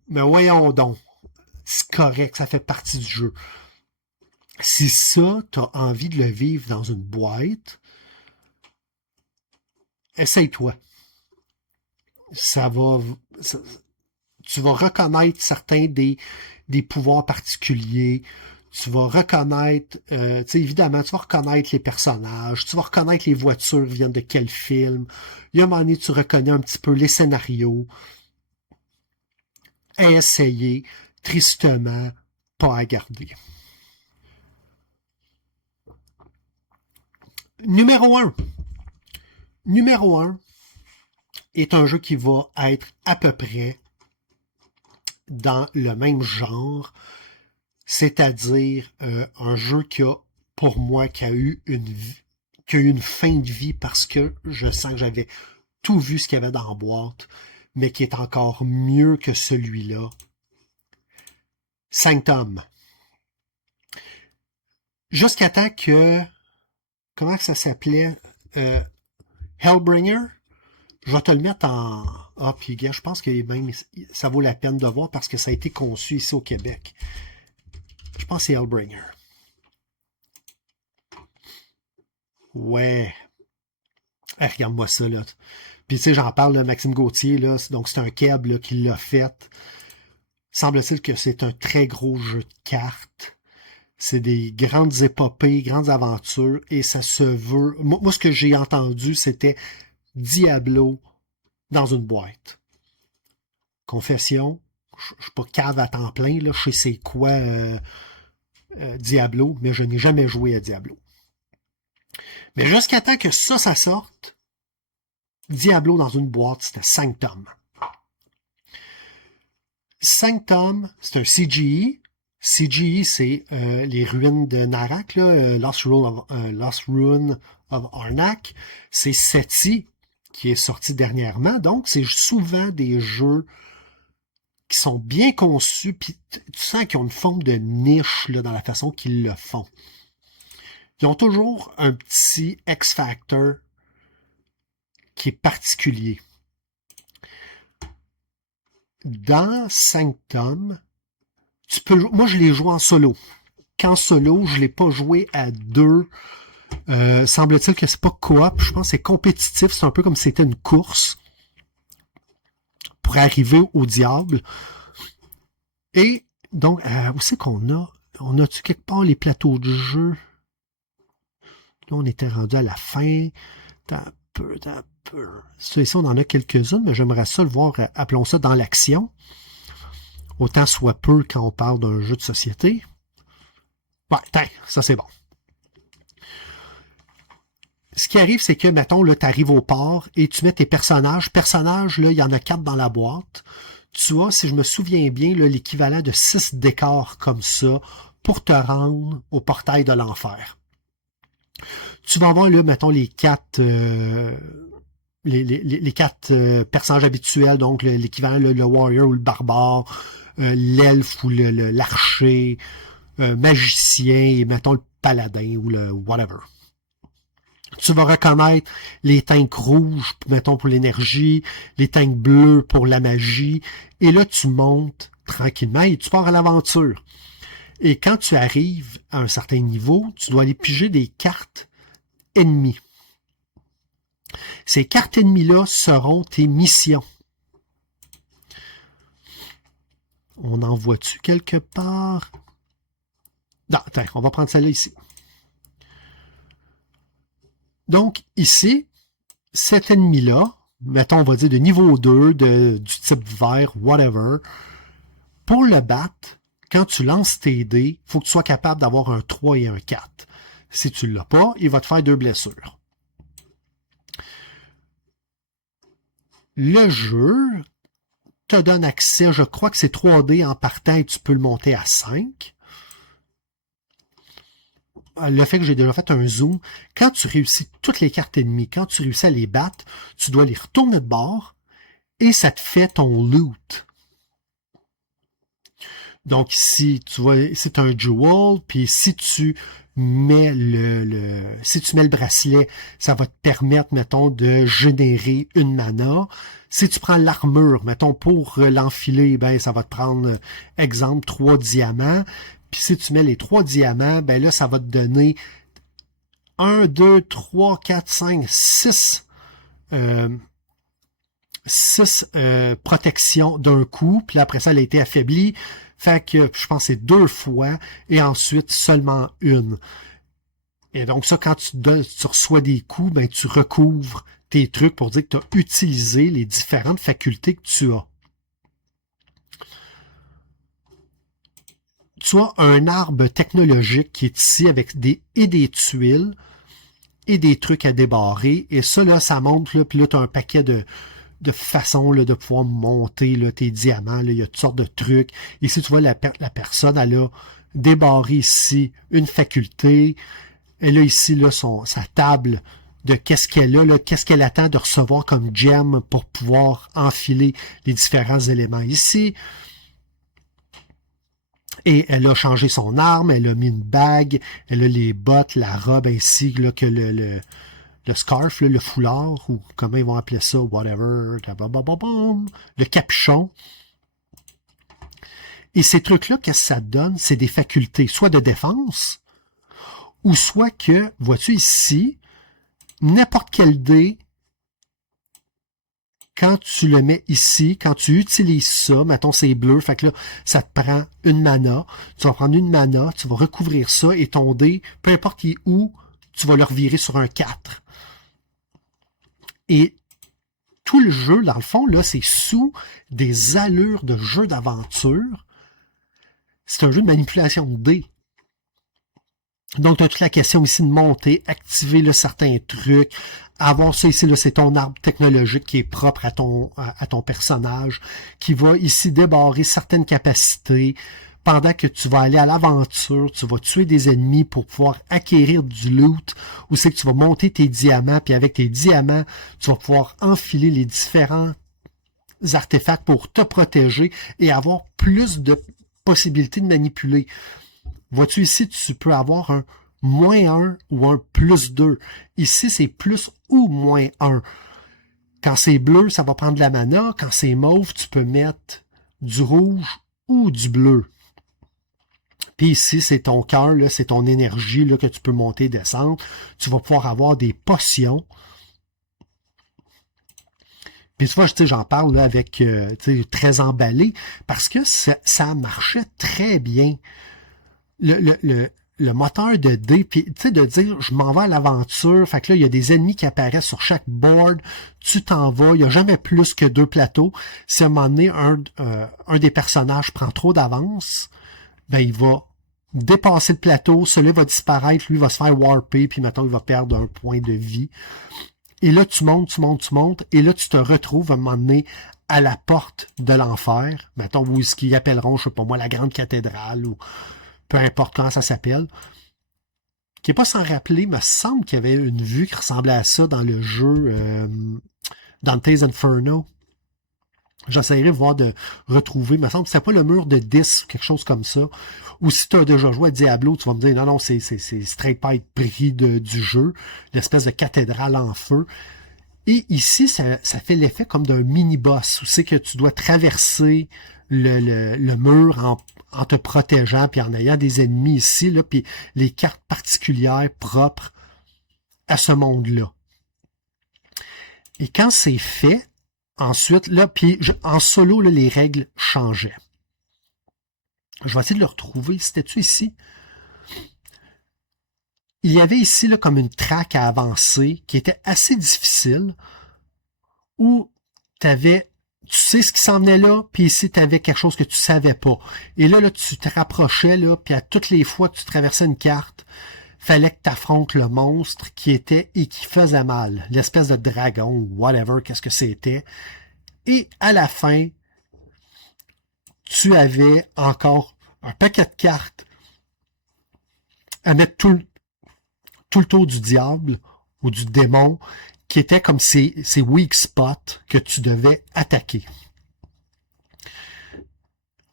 Mais voyons donc. C'est correct, ça fait partie du jeu. Si ça, t'as envie de le vivre dans une boîte, essaye-toi. Ça va... tu vas reconnaître certains des pouvoirs particuliers. Tu vas reconnaître, tu sais, évidemment, tu vas reconnaître les personnages, tu vas reconnaître les voitures viennent de quel film. Il y a un moment donné, tu reconnais un petit peu les scénarios. À essayer, tristement, pas à garder. Numéro 1. Numéro 1 est un jeu qui va être à peu près dans le même genre, c'est-à-dire un jeu qui a, pour moi, qui a eu une fin de vie parce que je sens que j'avais tout vu ce qu'il y avait dans la boîte, mais qui est encore mieux que celui-là. Sanctum. Jusqu'à temps que... Comment ça s'appelait? Hellbringer? Je vais te le mettre en... Ah, puis gars, je pense que même ça vaut la peine de voir parce que ça a été conçu ici au Québec. Je pense que c'est Hellbringer. Ouais. Hey, regarde-moi ça, là. Puis, tu sais, j'en parle, là, Maxime Gauthier, là. Donc, c'est un Keb, là, qui l'a fait. Semble-t-il que c'est un très gros jeu de cartes. C'est des grandes épopées, grandes aventures, et ça se veut... Moi ce que j'ai entendu, c'était Diablo dans une boîte. Confession, je suis pas cave à temps plein, là, je sais c'est quoi Diablo, mais je n'ai jamais joué à Diablo. Mais jusqu'à temps que ça sorte, Diablo dans une boîte, c'était 5 tomes. 5 tomes, c'est un CGI. CGI, c'est les ruines de Narak, là, Lost Ruin of Arnak. C'est SETI qui est sorti dernièrement. Donc, c'est souvent des jeux qui sont bien conçus, puis tu sens qu'ils ont une forme de niche là, dans la façon qu'ils le font. Ils ont toujours un petit X-Factor qui est particulier. Dans 5 tomes, moi je l'ai joué en solo. Qu'en solo, je l'ai pas joué à 2. Semble-t-il que c'est pas coop, je pense que c'est compétitif, c'est un peu comme si c'était une course pour arriver au diable. Et donc, où c'est qu'on a? On a-tu quelque part les plateaux de jeu? Là, on était rendu à la fin. T'as peu. Ici, on en a quelques-unes, mais j'aimerais ça le voir, appelons ça dans l'action. Autant soit peu quand on parle d'un jeu de société. Ouais, ça c'est bon. Ce qui arrive, c'est que, mettons, là, tu arrives au port et tu mets tes personnages. Personnages, là, il y en a 4 dans la boîte. Tu as, si je me souviens bien, là, l'équivalent de 6 décors comme ça pour te rendre au portail de l'enfer. Tu vas avoir, là, mettons, les 4 les 4 personnages habituels, donc l'équivalent, le warrior ou le barbare, l'elfe ou l'archer, magicien et, mettons, le paladin ou le whatever. Tu vas reconnaître les tanks rouges, mettons, pour l'énergie, les tanks bleus pour la magie, et là, tu montes tranquillement et tu pars à l'aventure. Et quand tu arrives à un certain niveau, tu dois aller piger des cartes ennemies. Ces cartes ennemies-là seront tes missions. On en voit-tu quelque part? Non, attends, on va prendre celle-là ici. Donc, ici, cet ennemi-là, mettons, on va dire de niveau 2, du type vert, whatever, pour le battre, quand tu lances tes dés, il faut que tu sois capable d'avoir un 3 et un 4. Si tu ne l'as pas, il va te faire 2 blessures. Le jeu te donne accès, je crois que c'est 3 dés en partant et tu peux le monter à 5. Le fait que j'ai déjà fait un zoom, quand tu réussis toutes les cartes ennemies, quand tu réussis à les battre, tu dois les retourner de bord et ça te fait ton loot. Donc ici, tu vois, c'est un jewel, puis si tu mets le bracelet, ça va te permettre, mettons, de générer une mana. Si tu prends l'armure, mettons, pour l'enfiler, ben ça va te prendre, exemple, 3 diamants. Puis si tu mets les 3 diamants, ben là, ça va te donner 1, 2, 3, 4, 5, 6 protections d'un coup, puis après ça, elle a été affaiblie. Fait que je pense que c'est 2 fois, et ensuite seulement une. Et donc ça, quand tu reçois des coups, ben tu recouvres tes trucs pour dire que tu as utilisé les différentes facultés que tu as. Tu as un arbre technologique qui est ici avec des tuiles et des trucs à débarrer. Et ça, là, ça monte, là, puis là, tu as un paquet de façons là, de pouvoir monter là, tes diamants. Là. Il y a toutes sortes de trucs. Ici, tu vois, la personne, elle a débarré ici une faculté. Elle a ici là, sa table de qu'est-ce qu'elle a, là, qu'est-ce qu'elle attend de recevoir comme gem pour pouvoir enfiler les différents éléments ici. Et elle a changé son arme, elle a mis une bague, elle a les bottes, la robe ainsi là, que le scarf, là, le foulard, ou comment ils vont appeler ça, whatever, le capuchon. Et ces trucs-là, qu'est-ce que ça donne? C'est des facultés, soit de défense, ou soit que, vois-tu ici, n'importe quel dé, quand tu le mets ici, quand tu utilises ça, mettons c'est bleu, fait que là, ça te prend une mana, tu vas prendre une mana, tu vas recouvrir ça, et ton dé, peu importe il est où, tu vas le revirer sur un 4. Et tout le jeu, dans le fond, là, c'est sous des allures de jeu d'aventure. C'est un jeu de manipulation de dés. Donc, tu as toute la question ici de monter, activer là, certains trucs, avoir ça ici, là, c'est ton arbre technologique qui est propre à ton personnage, qui va ici débarrer certaines capacités. Pendant que tu vas aller à l'aventure, tu vas tuer des ennemis pour pouvoir acquérir du loot, ou c'est que tu vas monter tes diamants, puis avec tes diamants, tu vas pouvoir enfiler les différents artefacts pour te protéger et avoir plus de possibilités de manipuler. Vois-tu ici, tu peux avoir un -1 ou un +2. Ici, c'est plus ou -1. Quand c'est bleu, ça va prendre de la mana. Quand c'est mauve, tu peux mettre du rouge ou du bleu. Puis ici, c'est ton cœur, là, c'est ton énergie là, que tu peux monter et descendre. Tu vas pouvoir avoir des potions. Puis tu vois, j'en parle là, avec très emballé, parce que ça marchait très bien. Le moteur de dés, puis tu sais, de dire je m'en vais à l'aventure, fait que là, il y a des ennemis qui apparaissent sur chaque board, tu t'en vas, il n'y a jamais plus que 2 plateaux. Si à un moment donné, un des personnages prend trop d'avance, ben il va dépasser le plateau, celui va disparaître, lui va se faire warper, puis maintenant il va perdre un point de vie. Et là, tu montes, et là, tu te retrouves à un moment donné à la porte de l'enfer, mettons, ou ce qu'ils appelleront, je sais pas moi, la grande cathédrale, ou peu importe comment ça s'appelle, qui n'est pas sans rappeler, me semble qu'il y avait une vue qui ressemblait à ça dans le jeu Dante's Inferno. J'essaierai de voir de retrouver, me semble que c'était pas le mur de 10 ou quelque chose comme ça. Ou si tu as déjà joué à Diablo, tu vas me dire non, c'est straight pas être pris du jeu, l'espèce de cathédrale en feu. Et ici, ça fait l'effet comme d'un mini-boss, où c'est que tu dois traverser le mur en te protégeant, puis en ayant des ennemis ici, là, puis les cartes particulières propres à ce monde-là. Et quand c'est fait, ensuite, là, puis en solo, là, les règles changeaient. Je vais essayer de le retrouver. C'était-tu ici? Il y avait ici là, comme une track à avancer qui était assez difficile, où tu sais ce qui s'en venait là, puis ici, tu avais quelque chose que tu savais pas. Et là, tu te rapprochais, là, puis à toutes les fois que tu traversais une carte, fallait que tu affrontes le monstre qui était et qui faisait mal. L'espèce de dragon, ou whatever, qu'est-ce que c'était. Et à la fin, tu avais encore un paquet de cartes à mettre tout le tour du diable ou du démon qui était comme ces weak spots que tu devais attaquer.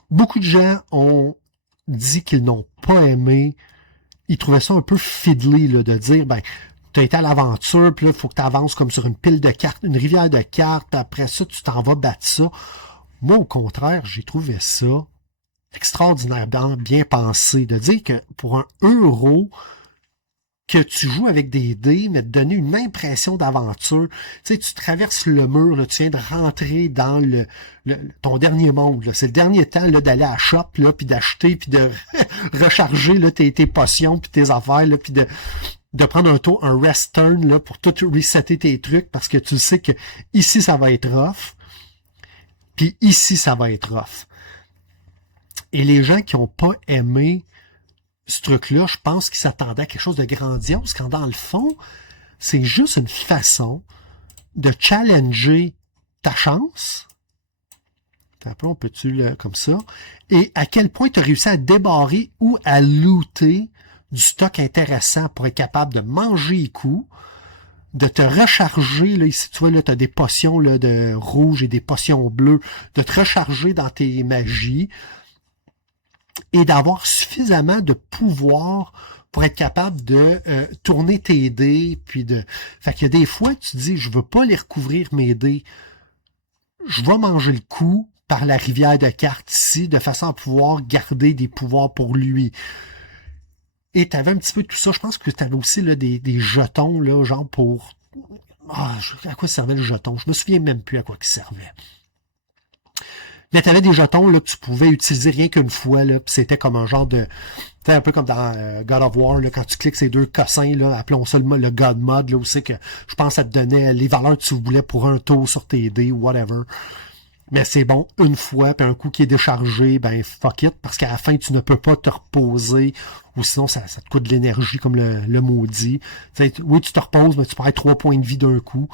Beaucoup de gens ont dit qu'ils n'ont pas aimé. Ils trouvaient ça un peu fiddly là, de dire, ben, tu as été à l'aventure, puis là, il faut que tu avances comme sur une pile de cartes, une rivière de cartes, puis après ça, tu t'en vas battre ça. Moi, au contraire, j'ai trouvé ça extraordinairement bien pensé. De dire que pour un euro, que tu joues avec des dés, mais te donner une impression d'aventure. Tu sais, tu traverses le mur, là, tu viens de rentrer dans ton dernier monde. Là. C'est le dernier temps là, d'aller à la shop, là, puis d'acheter, puis de recharger là, tes potions, puis tes affaires, là, puis de prendre un rest turn là, pour tout resetter tes trucs, parce que tu sais que ici, ça va être rough, puis ici, ça va être rough. Et les gens qui n'ont pas aimé ce truc-là, je pense qu'ils s'attendaient à quelque chose de grandiose, quand dans le fond, c'est juste une façon de challenger ta chance. Après, on peut-tu là, comme ça? Et à quel point tu as réussi à débarrer ou à looter du stock intéressant pour être capable de manger les coups, de te recharger, là, ici, tu vois, là, tu as des potions là, de rouge et des potions bleues, de te recharger dans tes magies, et d'avoir suffisamment de pouvoir pour être capable de tourner tes dés, puis de... Fait qu'il y a des fois, tu dis, je veux pas les recouvrir mes dés, je vais manger le coup par la rivière de cartes ici, de façon à pouvoir garder des pouvoirs pour lui. Et tu avais un petit peu de tout ça, je pense que tu avais aussi là, des jetons, là, genre pour À quoi servait le jeton? Je me souviens même plus à quoi il servait. Mais tu avais des jetons là, que tu pouvais utiliser rien qu'une fois, là, puis c'était comme un genre de... C'était un peu comme dans God of War, là, quand tu cliques ces deux cossins, là, appelons ça le God Mode, là, où c'est que je pense que ça te donnait les valeurs que tu voulais pour un tour sur tes dés ou whatever. Mais c'est bon, une fois, puis un coup qui est déchargé, ben fuck it, parce qu'à la fin, tu ne peux pas te reposer, ou sinon ça te coûte de l'énergie comme le maudit. T'sais, oui, tu te reposes, mais tu perds 3 points de vie d'un coup.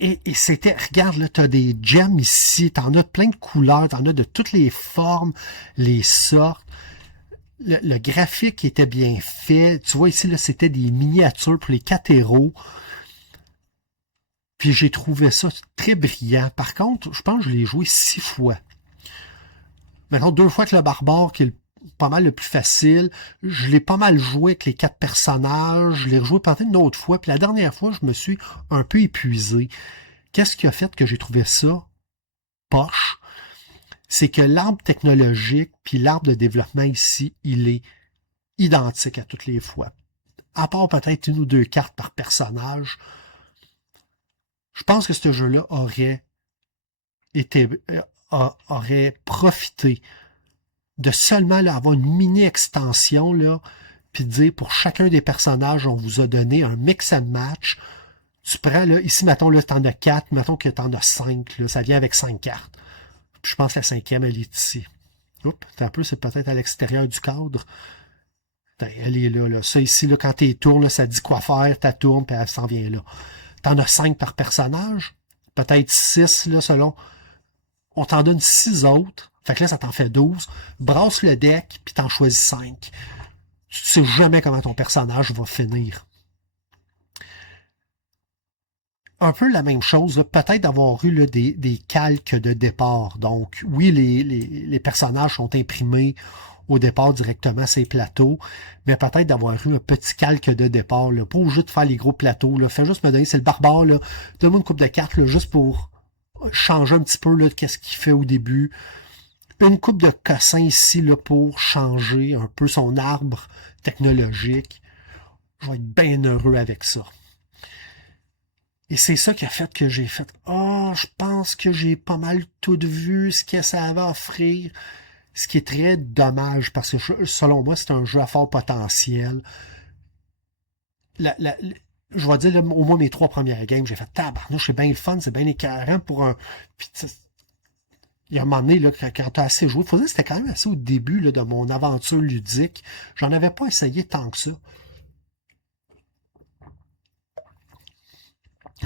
Et c'était, regarde, là, t'as des gems ici, t'en as plein de couleurs, t'en as de toutes les formes, les sortes. Le graphique était bien fait. Tu vois ici, là, c'était des miniatures pour les 4 héros. Puis j'ai trouvé ça très brillant. Par contre, je pense que je l'ai joué 6 fois. Maintenant, 2 fois avec le barbare, qui est pas mal le plus facile. Je l'ai pas mal joué avec les 4 personnages. Je l'ai rejoué peut-être une autre fois. Puis la dernière fois, je me suis un peu épuisé. Qu'est-ce qui a fait que j'ai trouvé ça poche? C'est que l'arbre technologique puis l'arbre de développement ici, il est identique à toutes les fois. À part peut-être 1 ou 2 cartes par personnage. Je pense que ce jeu-là aurait profité de seulement là, avoir une mini-extension, là, puis de dire pour chacun des personnages, on vous a donné un mix and match. Tu prends, là, ici, mettons, là, t'en as 4, mettons que t'en as 5, là, ça vient avec 5 cartes. Puis je pense que la 5e, elle est ici. Oups, un peu, c'est peut-être à l'extérieur du cadre. Elle est là, là. Ça ici, là, quand t'es tournes, là, ça dit quoi faire, t'as tourne, puis elle s'en vient là. T'en as 5 par personnage, peut-être 6, là, selon. On t'en donne 6 autres, fait que là, ça t'en fait 12. Brasse le deck, puis t'en choisis 5. Tu sais jamais comment ton personnage va finir. Un peu la même chose, peut-être d'avoir eu là, des calques de départ. Donc, oui, les personnages sont imprimés au départ directement ces plateaux, mais peut-être d'avoir eu un petit calque de départ, là, pas obligé de faire les gros plateaux, là, fais juste me donner, c'est le barbare, là, donne-moi une coupe de cartes, là, juste pour changer un petit peu, là, qu'est-ce qu'il fait au début, une coupe de cossins ici, là, pour changer un peu son arbre technologique, je vais être bien heureux avec ça. Et c'est ça qui a fait que j'ai fait « Ah, je pense que j'ai pas mal tout vu ce que ça avait à offrir. » Ce qui est très dommage, parce que selon moi, c'est un jeu à fort potentiel. Je vais dire, là, au moins mes 3 premières games, j'ai fait « Tabarnouche, c'est bien le fun, c'est bien écœurant pour un... » Puis, il y a un moment donné, là, quand t'as assez joué, faut dire que c'était quand même assez au début là, de mon aventure ludique. J'en avais pas essayé tant que ça.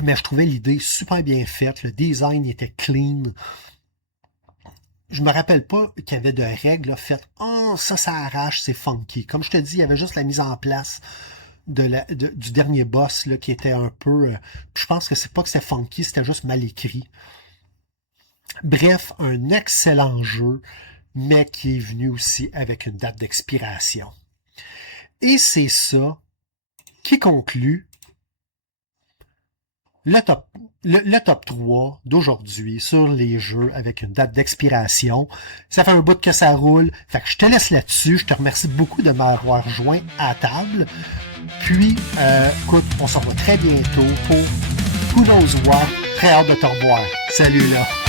Mais je trouvais l'idée super bien faite. Le design était clean. Je me rappelle pas qu'il y avait de règles là, faites « Oh, ça arrache, c'est funky ». Comme je te dis, il y avait juste la mise en place du dernier boss là, qui était un peu... je pense que c'est pas que c'était funky, c'était juste mal écrit. Bref, un excellent jeu, mais qui est venu aussi avec une date d'expiration. Et c'est ça qui conclut le top 3 d'aujourd'hui sur les jeux avec une date d'expiration. Ça fait un bout que ça roule. Fait que je te laisse là-dessus. Je te remercie beaucoup de m'avoir rejoint à table. Puis, écoute, on se revoit très bientôt pour Who Knows What. Très hâte de te revoir. Salut là!